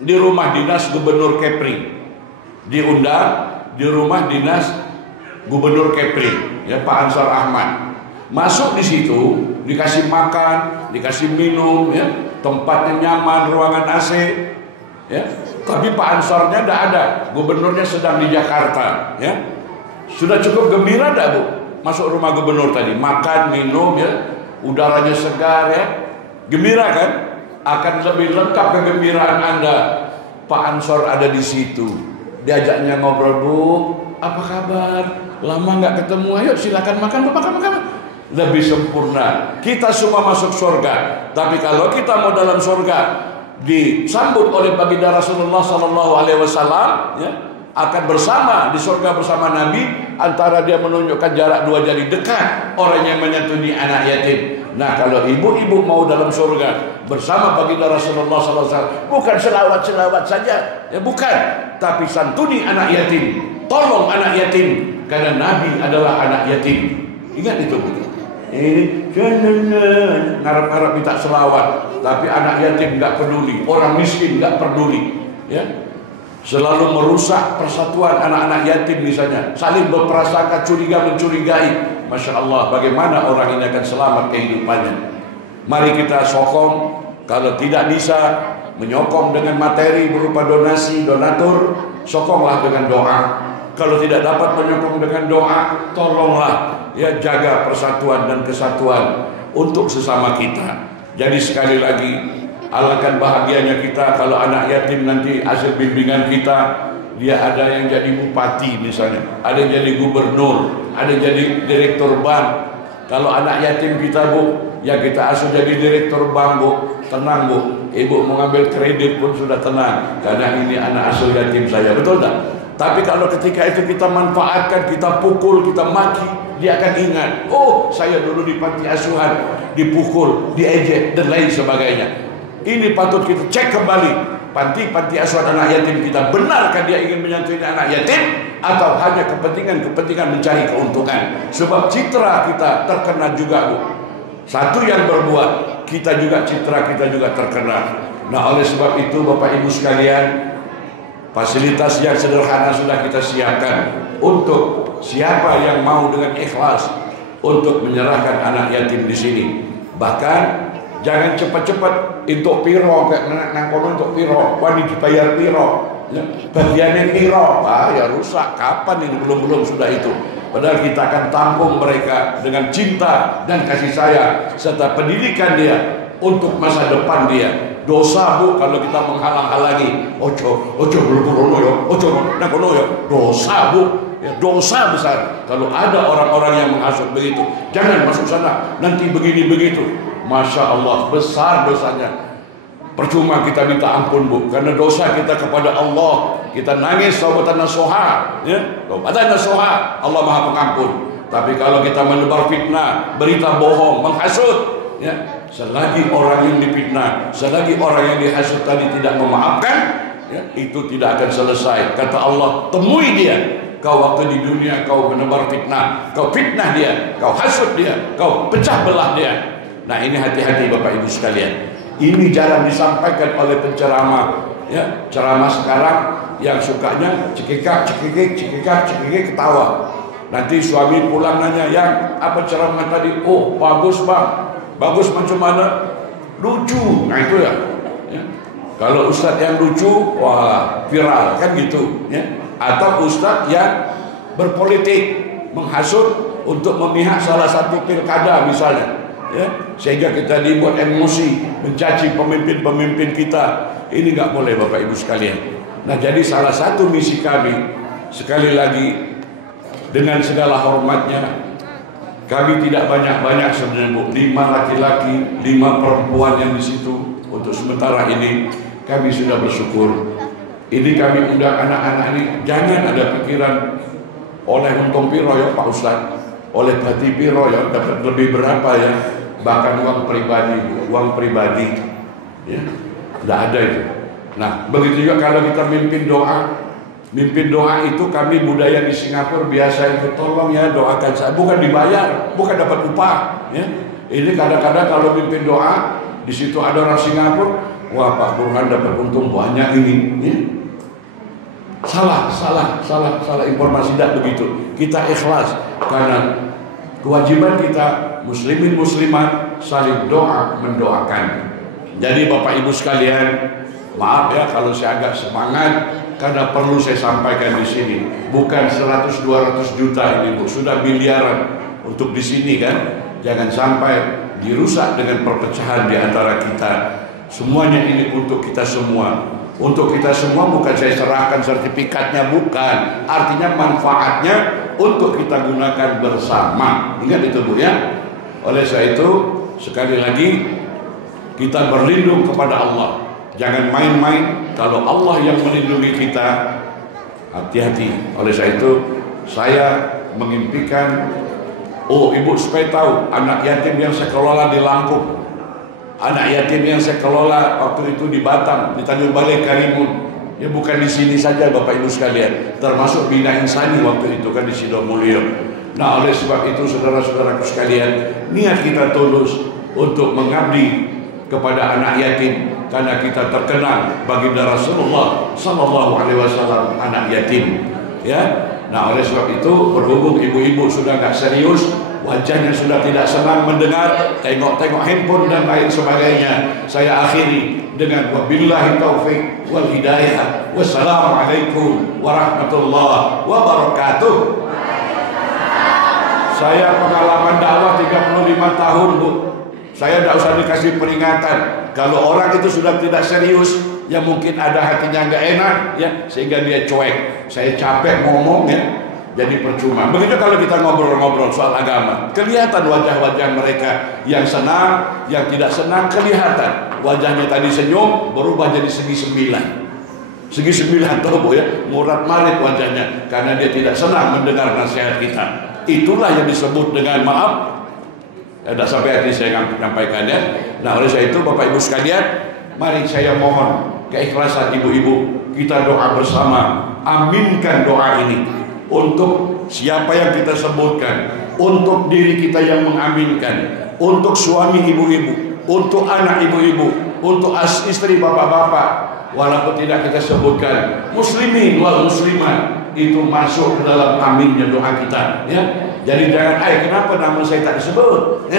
di rumah dinas Gubernur Kepri, diundang di rumah dinas Gubernur Kepri, ya, Pak Ansar Ahmad. Masuk di situ, dikasih makan, dikasih minum, ya, tempatnya nyaman, ruangan AC, ya. Tapi Pak Ansarnya tidak ada, gubernurnya sedang di Jakarta, ya. Sudah cukup gembira tidak, Bu? Masuk rumah gubernur tadi, makan, minum, ya, udaranya segar, ya. Gembira kan? Akan lebih lengkap kegembiraan Anda. Pak Ansor ada di situ, diajaknya ngobrol, Bu, apa kabar? Lama nggak ketemu, ayo silakan makan, Bapak makan. Lebih sempurna. Kita semua masuk surga. Tapi kalau kita mau dalam surga, disambut oleh baginda Rasulullah SAW, ya, akan bersama di surga bersama Nabi. Antara dia menunjukkan jarak 2 jari dekat orang yang menyantuni anak yatim. Nah, kalau ibu-ibu mau dalam surga bersama baginda Rasulullah SAW, bukan selawat saja, ya, bukan, tapi santuni anak yatim, tolong anak yatim, karena Nabi adalah anak yatim. Ingat itu. Ini ngarap-ngarap minta selawat, tapi anak yatim nggak peduli, orang miskin nggak peduli, ya. Selalu merusak persatuan anak-anak yatim misalnya, saling berprasangka, curiga mencurigai. Masya Allah, bagaimana orang ini akan selamat kehidupannya. Mari kita sokong. Kalau tidak bisa menyokong dengan materi berupa donasi, donatur, sokonglah dengan doa. Kalau tidak dapat menyokong dengan doa, tolonglah, ya, jaga persatuan dan kesatuan untuk sesama kita. Jadi sekali lagi, alangkah bahagianya kita kalau anak yatim nanti hasil bimbingan kita, dia ada yang jadi bupati misalnya, ada yang jadi gubernur, ada yang jadi direktur bank. Kalau anak yatim kita, Bu, ya kita asuh jadi direktur bank, Bu, tenang, Bu. Ibu mau ngambil kredit pun sudah tenang, karena ini anak asuh yatim saya, betul tak? Tapi kalau ketika itu kita manfaatkan, kita pukul, kita maki, dia akan ingat, oh saya dulu di panti asuhan dipukul, diejek dan lain sebagainya. Ini patut kita cek kembali, panti asuhan anak yatim kita, benarkah dia ingin menyantuni anak yatim, atau hanya kepentingan mencari keuntungan? Sebab citra kita terkena juga, Bu. Satu yang berbuat, citra kita juga terkena. Nah, oleh sebab itu Bapak Ibu sekalian, fasilitas yang sederhana sudah kita siapkan untuk siapa yang mau dengan ikhlas untuk menyerahkan anak yatim di sini. Bahkan jangan cepat-cepat untuk piro, nangkono untuk piro, wani dibayar piro, ya, bagiannya piro, ya rusak. Kapan ini? Belum sudah itu. Padahal kita akan tampung mereka dengan cinta dan kasih sayang serta pendidikan dia untuk masa depan dia. Dosa Bu kalau kita menghalang-halangi. Ojo bulu-bulu yo, ojo nakono yo. Dosa Bu, ya, dosa besar. Kalau ada orang-orang yang menghasut begitu, jangan masuk sana, nanti begini begitu. Masya Allah, besar dosanya. Percuma kita minta ampun Bu, karena dosa kita kepada Allah. Kita nangis taubatan nasuha, ya, taubatan nasuha, Allah Maha Pengampun. Tapi kalau kita menebar fitnah, berita bohong, menghasut, ya, selagi orang yang difitnah, selagi orang yang dihasut tadi tidak memaafkan, ya, itu tidak akan selesai. Kata Allah, temui dia. Kau waktu di dunia kau menebar fitnah, kau fitnah dia, kau hasut dia, kau pecah belah dia. Nah ini hati-hati Bapak Ibu sekalian. Ini jarang disampaikan oleh penceramah, ya, ceramah sekarang yang sukanya cekikak ketawa. Nanti suami pulang nanya, yang apa ceramah tadi? Oh bagus Bang, bagus macam mana? Lucu. Nah itu ya. Kalau ustadz yang lucu, wah viral kan gitu, ya. Atau ustadz yang berpolitik, menghasut untuk memihak salah satu pilkada misalnya, ya, sehingga kita dibuat emosi, mencaci pemimpin-pemimpin kita. Ini nggak boleh Bapak Ibu sekalian. Nah jadi salah satu misi kami, sekali lagi dengan segala hormatnya, kami tidak banyak-banyak sebenarnya Bu, 5 laki-laki, 5 perempuan yang di situ. Untuk sementara ini kami sudah bersyukur. Ini kami undang anak-anak ini, jangan ada pikiran oleh untung piro ya Pak Ustadz, oleh hati piro ya dapat lebih berapa ya, bahkan uang pribadi Bu, uang pribadi, ya, tidak ada itu. Nah begitu juga kalau kita mimpin doa itu kami budaya di Singapura biasa itu, tolong ya doakan saya, bukan dibayar, bukan dapat upah, ya. Ini kadang-kadang kalau mimpin doa di situ ada orang Singapura, wah Pak Burhan dapat untung banyak ini, ya. Salah informasi, tidak begitu. Kita ikhlas karena kewajiban kita muslimin muslimat saling doa mendoakan. Jadi Bapak Ibu sekalian, maaf ya kalau saya agak semangat, karena perlu saya sampaikan di sini. Bukan 100-200 juta ini Bu, sudah miliaran untuk di sini kan. Jangan sampai dirusak dengan perpecahan di antara kita. Semuanya ini untuk kita semua. Untuk kita semua, bukan saya serahkan sertifikatnya, bukan. Artinya manfaatnya untuk kita gunakan bersama. Ingat itu Bu ya. Oleh sebab itu sekali lagi kita berlindung kepada Allah. Jangan main-main. Kalau Allah yang melindungi kita, hati-hati. Oleh sebab itu saya mengimpikan, oh Ibu supaya tahu, anak yatim yang saya kelola di Lampung, anak yatim yang saya kelola waktu itu di Batam, di Tanjung Balai Karimun, ya bukan di sini saja Bapak Ibu sekalian, termasuk Bina Insani waktu itu kan di Sidomulyo. Nah oleh sebab itu saudara-saudaraku sekalian, niat kita tulus untuk mengabdi kepada anak yatim, karena kita terkenal baginda Rasulullah Sallallahu Alaihi Wasallam anak yatim, ya. Nah oleh sebab itu berhubung ibu-ibu sudah nggak serius, wajahnya sudah tidak senang mendengar, tengok-tengok handphone dan lain sebagainya, saya akhiri dengan wabillahi taufik wal hidayah. Wassalamualaikum warahmatullahi wabarakatuh. Saya pengalaman dakwah 35 tahun Bu. Saya tidak usah dikasih peringatan. Kalau orang itu sudah tidak serius, ya mungkin ada hatinya nggak enak, ya sehingga dia cuek. Saya capek ngomong, ya, jadi percuma. Begitu kalau kita ngobrol-ngobrol soal agama, kelihatan wajah-wajah mereka yang senang, yang tidak senang kelihatan. Wajahnya tadi senyum berubah jadi segi 9. Segi 9 tahu Bu ya, murat marit wajahnya karena dia tidak senang mendengar nasihat kita. Itulah yang disebut dengan maaf. Tidak sampai hati saya menyampaikannya. Nah oleh sebab itu Bapak Ibu sekalian, mari saya mohon keikhlasan ibu-ibu, kita doa bersama, aminkan doa ini untuk siapa yang kita sebutkan, untuk diri kita yang mengaminkan, untuk suami ibu-ibu, untuk anak ibu-ibu, untuk istri bapak-bapak, walaupun tidak kita sebutkan, muslimin wal muslimat, itu masuk dalam aminnya doa kita, ya. Jadi jangan, kenapa nama saya tak disebut, ya?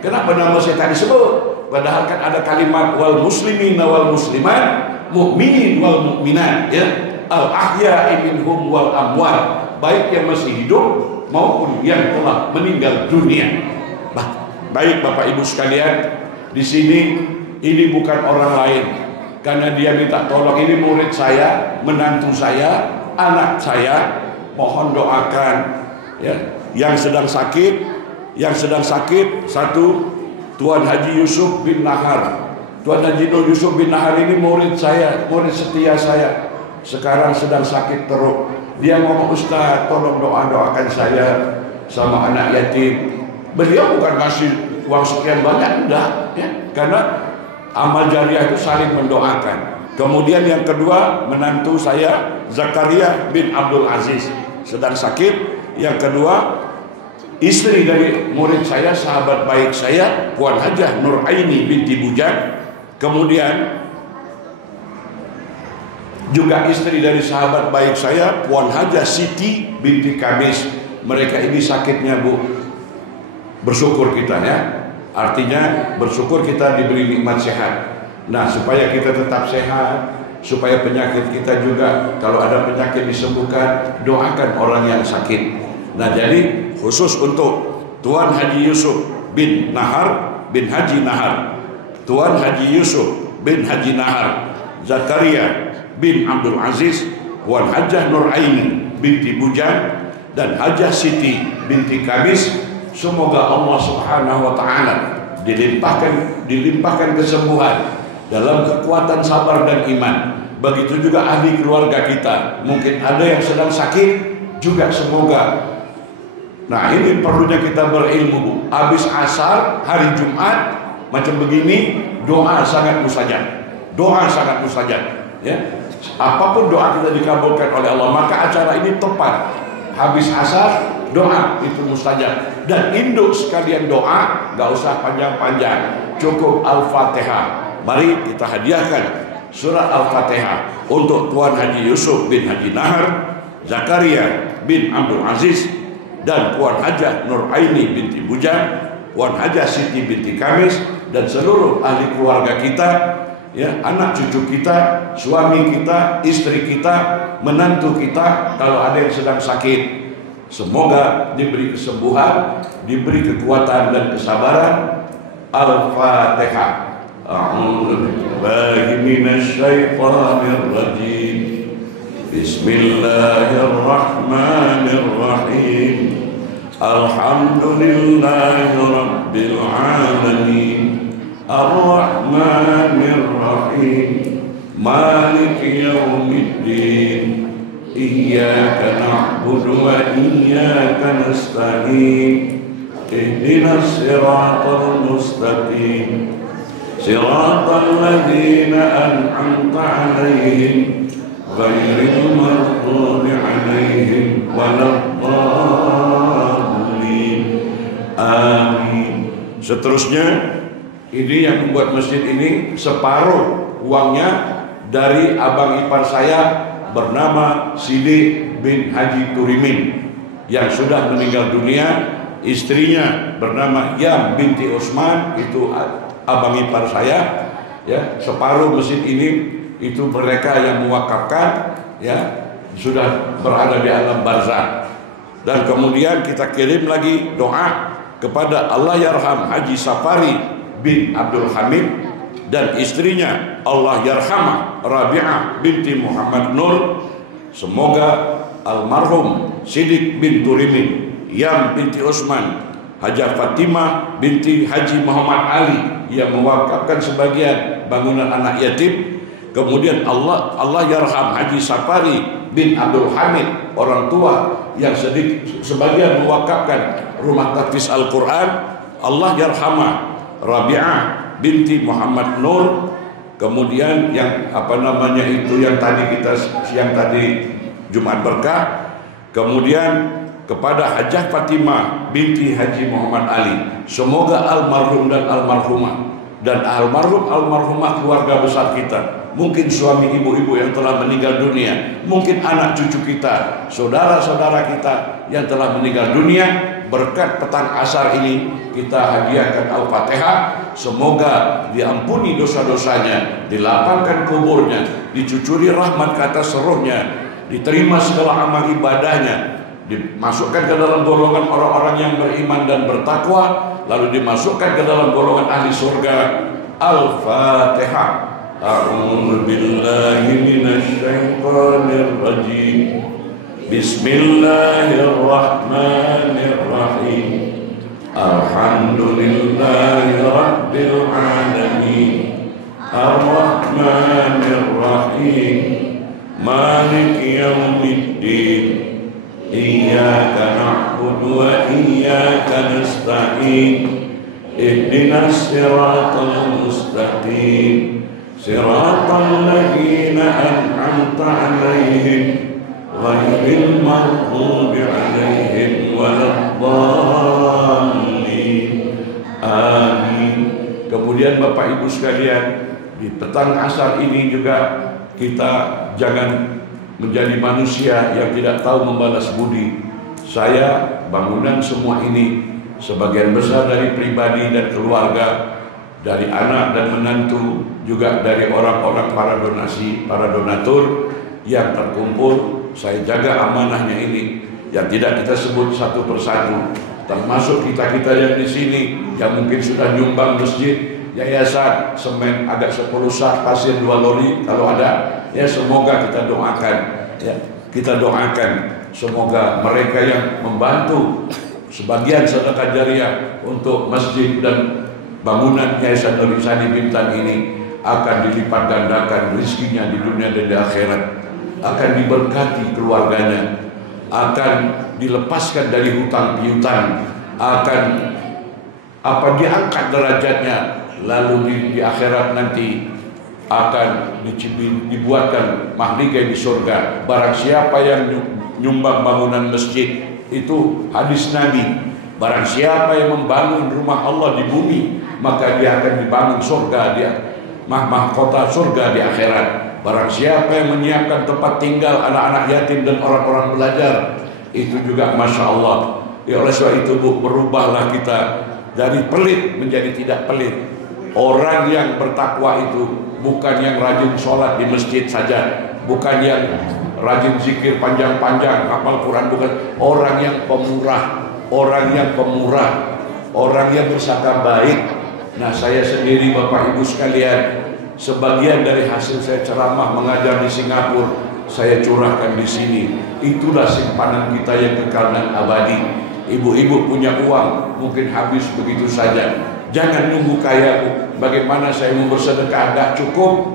Kenapa nama saya tak disebut? Padahal kan ada kalimat wal muslimin wal muslimat, mukminin wal mukminat, ya. Al ahya'i minhum wal amwat, baik yang masih hidup maupun yang telah meninggal dunia. Baik Bapak Ibu sekalian, di sini ini bukan orang lain. Karena dia minta tolong, ini murid saya, menantu saya, anak saya, mohon doakan ya. Yang sedang sakit satu, Tuan Haji Yusuf bin Nahar. Tuan Haji Yusuf bin Nahar ini murid saya, murid setia saya. Sekarang sedang sakit teruk. Dia ngomong, Ustaz tolong doakan saya sama anak yatim. Beliau bukan kasih uang sekian banyak, enggak ya, karena amal jariah itu saling mendoakan. Kemudian yang kedua, menantu saya Zakaria bin Abdul Aziz sedang sakit. Yang kedua, istri dari murid saya, sahabat baik saya, Puan Hajah Nuraini binti Bujang. Kemudian juga istri dari sahabat baik saya, Puan Hajah Siti binti Kamis. Mereka ini sakitnya, Bu. Bersyukur kita ya. Artinya bersyukur kita diberi nikmat sehat. Nah, supaya kita tetap sehat, supaya penyakit kita juga, kalau ada penyakit disembuhkan, doakan orang yang sakit. Nah, jadi khusus untuk Tuan Haji Yusuf bin Nahar bin Haji Nahar, Tuan Haji Yusuf bin Haji Nahar, Zakaria bin Abdul Aziz, Puan Hajah Nuraini binti Bujang, dan Hajah Siti binti Kamis. Semoga Allah Subhanahu wa Ta'ala dilimpahkan kesembuhan dalam kekuatan sabar dan iman. Begitu juga ahli keluarga kita, mungkin ada yang sedang sakit juga, semoga. Nah, ini perlunya kita berilmu, Bu. Habis asar hari Jumat macam begini, doa sangat mustajab. Doa sangat mustajab ya. Apapun doa kita dikabulkan oleh Allah, maka acara ini tepat. Habis asar doa itu mustajab. Dan induk sekalian doa, gak usah panjang-panjang, cukup Al-Fatihah. Mari kita hadiahkan surat Al-Fatihah untuk Tuan Haji Yusuf bin Haji Nahar, Zakaria bin Abdul Aziz, dan Puan Hajah Nuraini binti Bujang, Puan Hajah Siti binti Kamis, dan seluruh ahli keluarga kita ya, anak cucu kita, suami kita, istri kita, menantu kita, kalau ada yang sedang sakit, semoga diberi kesembuhan, diberi kekuatan dan kesabaran. Al-Fatihah. A'udzu billahi minasyaitonir rajim. Bismillahirrahmanirrahim. Alhamdulillahi rabbil alamin. Ar-Rahmanir Rahim. Maliki yaumiddin. Iyyaka na'budu wa iyyaka nasta'in. Ihdinas siratal mustaqim. Siratal ladzina an'amta 'alaihim ghairil maghdubi 'alaihim waladdallin. Amin. Seterusnya, ini yang membuat masjid ini separuh uangnya dari abang ipar saya bernama Sidik bin Haji Turimin yang sudah meninggal dunia. Istrinya bernama Yam binti Usman, itu abang ipar saya ya. Separuh masjid ini itu mereka yang mewakafkan ya, sudah berada di alam barzakh. Dan kemudian kita kirim lagi doa kepada Allahyarham Haji Safari bin Abdul Hamid dan istrinya Allahyarhamah Rabi'ah binti Muhammad Nur. Semoga almarhum Sidik bin Turimin, Yam binti Usman, Hajah Fatimah binti Haji Muhammad Ali yang mewakafkan sebagian bangunan anak yatim. Kemudian Allahyarham Haji Safari bin Abdul Hamid, orang tua yang sebagian mewakafkan rumah tahfiz Al-Quran. Allahyarhamah Rabi'ah binti Muhammad Nur. Kemudian yang yang tadi Jumat Berkah. Kemudian kepada Hajah Fatimah binti Haji Muhammad Ali, semoga almarhum dan almarhumah dan almarhumah keluarga besar kita, mungkin suami ibu-ibu yang telah meninggal dunia, mungkin anak cucu kita, saudara-saudara kita yang telah meninggal dunia, berkat petang asar ini kita hadiahkan Al-Fatihah. Semoga diampuni dosa-dosanya, dilapangkan kuburnya, dicucuri rahmat ke atas rohnya, diterima segala amal ibadahnya, dimasukkan ke dalam golongan orang-orang yang beriman dan bertakwa, lalu dimasukkan ke dalam golongan ahli surga. Al-Fatihah. A'udzu billahi minasy syaithanir rajim. Bismillahirrahmanirrahim. Alhamdulillahi rabbil alamin. Ar-Rahmanir-Rahim. Maliki yaumiddin. Iyyaka na'budu wa iyyaka nasta'in. Ihdinas siratal mustaqim. Siratal ladzina an'amta 'alaihim ghairil maghdubi 'alaihim waladdallin. Amin. Kemudian Bapak Ibu sekalian, di petang asar ini juga kita jangan menjadi manusia yang tidak tahu membalas budi. Saya, bangunan semua ini sebagian besar dari pribadi dan keluarga, dari anak dan menantu, juga dari orang-orang para donasi, para donatur yang terkumpul. Saya jaga amanahnya ini yang tidak kita sebut satu persatu, termasuk kita-kita yang di sini yang mungkin sudah nyumbang masjid, yayasan, semen agak 10 sak, pasir 2 lori kalau ada. Ya, semoga kita doakan, ya, kita doakan semoga mereka yang membantu sebagian sedekah jariah untuk masjid dan bangunan Yayasan Nur Ihsani Bintan ini akan dilipat gandakan rezekinya di dunia dan di akhirat, akan diberkati keluarganya, akan dilepaskan dari hutang piutang, akan diangkat derajatnya, lalu di akhirat nanti akan dibuatkan mahligai di surga. Barang siapa yang nyumbang bangunan masjid, itu hadis Nabi, barang siapa yang membangun rumah Allah di bumi, maka dia akan dibangun surga, dia mahkota surga di akhirat. Barang siapa yang menyiapkan tempat tinggal anak-anak yatim dan orang-orang belajar, itu juga Masya Allah. Ya, oleh sebab itu Bu, berubahlah kita dari pelit menjadi tidak pelit. Orang yang bertakwa itu bukan yang rajin sholat di masjid saja, bukan yang rajin zikir panjang-panjang, hafal Quran, bukan. Orang yang pemurah, orang yang pemurah, orang yang bersangka baik. Nah, saya sendiri Bapak Ibu sekalian, sebagian dari hasil saya ceramah mengajar di Singapura, saya curahkan di sini. Itulah simpanan kita yang kekal dan abadi. Ibu-ibu punya uang mungkin habis begitu saja. Jangan nunggu kaya. Bagaimana saya mau bersedekah nggak cukup,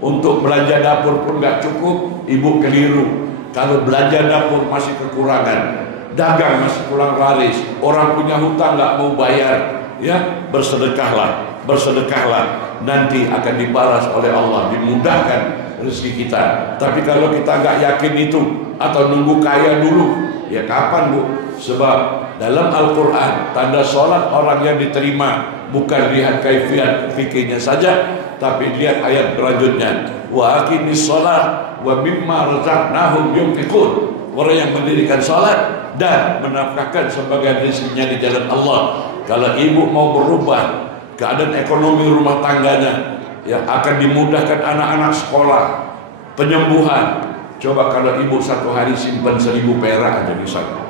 untuk belanja dapur pun nggak cukup, ibu keliru. Kalau belanja dapur masih kekurangan, dagang masih kurang laris, orang punya hutang nggak mau bayar, ya bersedekahlah, bersedekahlah. Nanti akan dibalas oleh Allah, dimudahkan rezeki kita. Tapi kalau kita nggak yakin itu atau nunggu kaya dulu, ya kapan Bu? Sebab dalam Al-Quran tanda sholat orang yang diterima bukan lihat kaifiat fikihnya saja, tapi lihat ayat berlanjutnya. Wa aqimis sholat wa mimma razaqnahum yunfiqun. Orang yang mendirikan sholat dan menafkahkan sebagian rezekinya di jalan Allah. Kalau ibu mau berubah keadaan ekonomi rumah tangganya, ya akan dimudahkan anak-anak sekolah, penyembuhan. Coba kalau ibu satu hari simpan 1.000 perak aja di sana,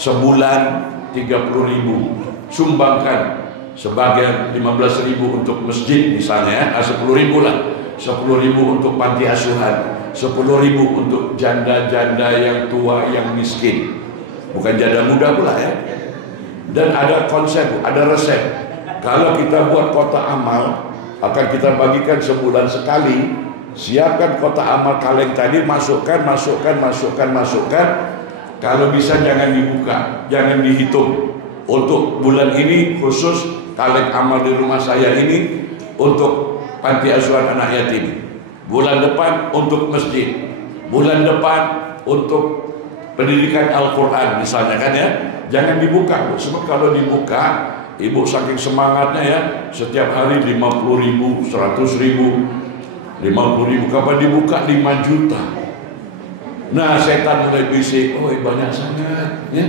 sebulan 30.000, sumbangkan sebagian 15.000 untuk masjid misalnya, 10.000 lah, 10.000 untuk panti asuhan, 10.000 untuk janda-janda yang tua yang miskin, bukan janda muda pula ya. Dan ada konsep, ada resep. Kalau kita buat kotak amal, akan kita bagikan sebulan sekali. Siapkan kotak amal kaleng tadi, masukkan. Kalau bisa jangan dibuka, jangan dihitung. Untuk bulan ini khusus kaleng amal di rumah saya ini untuk panti asuhan anak yatim. Bulan depan untuk masjid. Bulan depan untuk pendidikan Al-Quran misalnya kan ya. Jangan dibuka, sebab kalau dibuka, ibu saking semangatnya ya, setiap hari 50.000, 100.000, 50.000, kapan dibuka 5 juta. Nah, setan mulai bisik, oh banyak sangat ya.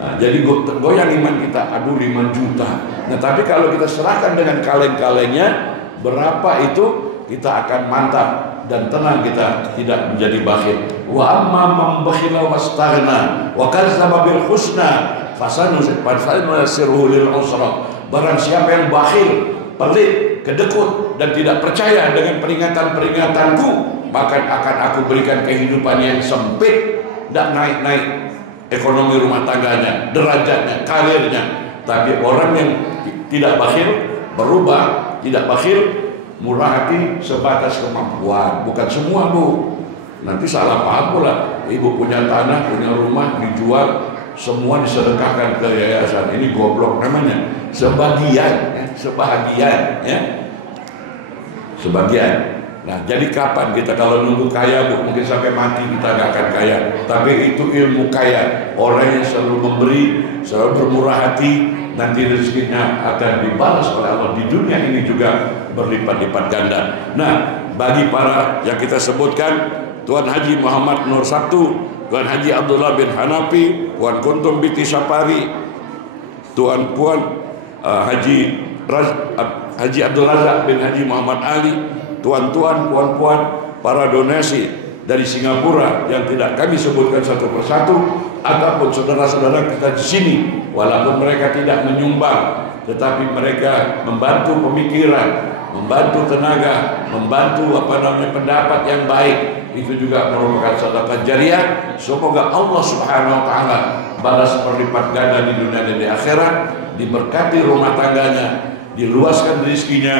Nah, jadi goyang iman kita, aduh 5 juta. Nah, tapi kalau kita serahkan dengan kaleng-kalengnya, berapa itu kita akan mantap dan tenang, kita tidak menjadi bakhil. Wa amma man bakhila wastaghna wa kadzdzaba bil husna fasanuyassiruhu lil usra. Barang siapa yang bakhil, pelit, kedekut, dan tidak percaya dengan peringatan-peringatanku, maka akan aku berikan kehidupan yang sempit, tidak naik-naik ekonomi rumah tangganya, derajatnya, karirnya. Tapi orang yang tidak bakhil, berubah, tidak bakhil, murah hati, sebatas kemampuan. Bukan semua, Bu. Nanti salah paham pula. Ibu punya tanah, punya rumah, dijual, semua disedekahkan ke yayasan. Ini goblok namanya. Sebagian, sebagian, ya. Sebagian. Nah, jadi kapan kita kalau nunggu kaya, Bu? Mungkin sampai mati kita gak akan kaya. Tapi itu ilmu kaya. Orang yang selalu memberi, selalu bermurah hati, nanti rezekinya akan dibalas oleh Allah di dunia ini juga berlipat-lipat ganda. Nah, bagi para yang kita sebutkan, Tuan Haji Muhammad Nur Sabtu, Tuan Haji Abdullah bin Hanafi, Tuan Kuntum Biti Sapari, Tuan Puan Haji Abdul Razak bin Haji Muhammad Ali, tuan-tuan, puan-puan, para donasi dari Singapura yang tidak kami sebutkan satu persatu, ataupun saudara-saudara kita di sini, walaupun mereka tidak menyumbang, tetapi mereka membantu pemikiran, membantu tenaga, membantu pendapat yang baik, itu juga merupakan sedekah jariah. Semoga Allah Subhanahu wa taala balas berlipat ganda di dunia dan di akhirat, diberkati rumah tangganya, diluaskan rezekinya,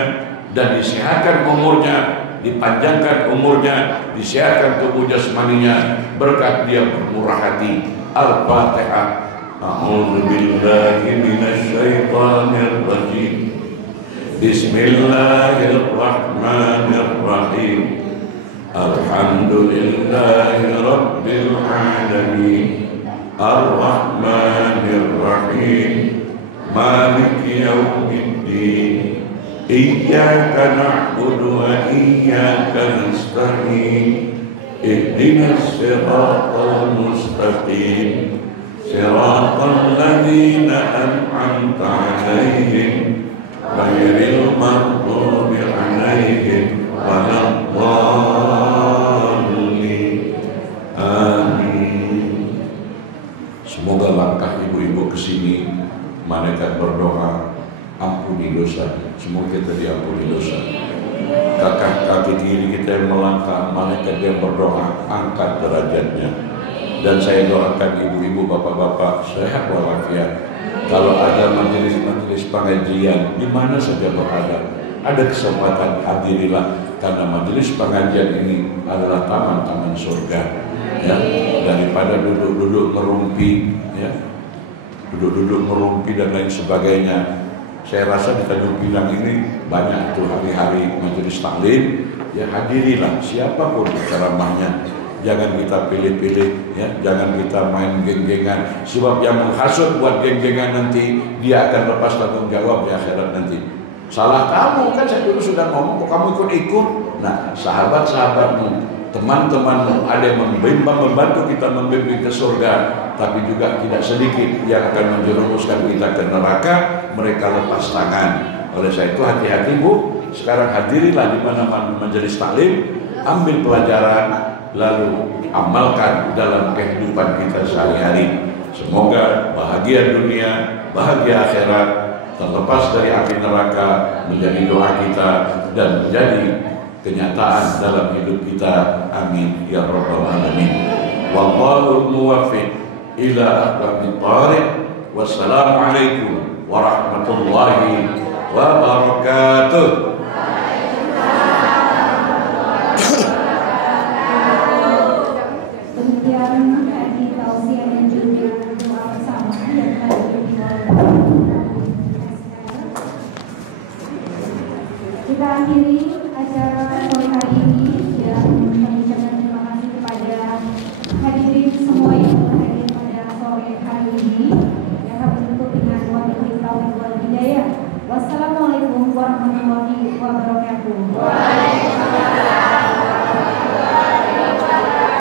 dan disehatkan umurnya, dipanjangkan umurnya, disehatkan tubuh jasmaninya berkat dia bermurah hati. Al-Fatihah. A'udzu billahi minasyaitonir rajim. Bismillahirrahmanirrahim. Alhamdulillahi rabbil alamin. Ar-Rahmanir-Rahim. Maliki yaumiddin. Iyyaka na'budu wa iyyaka nasta'in. Ihdinas siratal mustaqim. Siratal ladzina an'amta 'alaihim ghairil maghdubi 'alaihim waladdallin. Amin. Semoga langkah ibu-ibu kesini, malaikat berdoa, ampuni dosa. Semoga kita diampuni dosa. Kakak kaki kiri kita yang melangkah, malaikat yang berdoa, angkat derajatnya. Dan saya doakan ibu-ibu, bapak-bapak sehat walafiat. Kalau ada majelis-majelis pengajian di mana saja berada, ada kesempatan hadirilah, karena majelis pengajian ini adalah taman-taman surga. Ya, daripada duduk-duduk merumpi, ya, duduk-duduk merumpi dan lain sebagainya. Saya rasa di Tanjung Pinang ini banyak tuh hari-hari majelis taklim, ya hadirilah siapapun ceramahnya. Jangan kita pilih-pilih, ya, jangan kita main geng-gengan. Sebab yang menghasut buat geng-gengan nanti, dia akan lepas tanggung jawab di akhirat nanti. Salah kamu, kan saya dulu sudah ngomong, kok kamu ikut-ikut. Nah, sahabat-sahabatmu, teman-temanmu, ada yang membantu kita membimbing ke surga, tapi juga tidak sedikit yang akan menjerumuskan kita ke neraka. Mereka lepas tangan. Oleh saya itu hati-hati, Bu. Sekarang hadirilah di mana-mana majelis taklim, ambil pelajaran, lalu amalkan dalam kehidupan kita sehari-hari. Semoga bahagia dunia, bahagia akhirat, terlepas dari api neraka, menjadi doa kita dan menjadi kenyataan dalam hidup kita. Amin ya rabbal alamin. Wallahu muwaffiq ila aqwamit thariq. Wassalamualaikum warahmatullahi wabarakatuh. Kemudian haji tausiah dan juga doa bersama yang hadir di bawah. Kita akhiri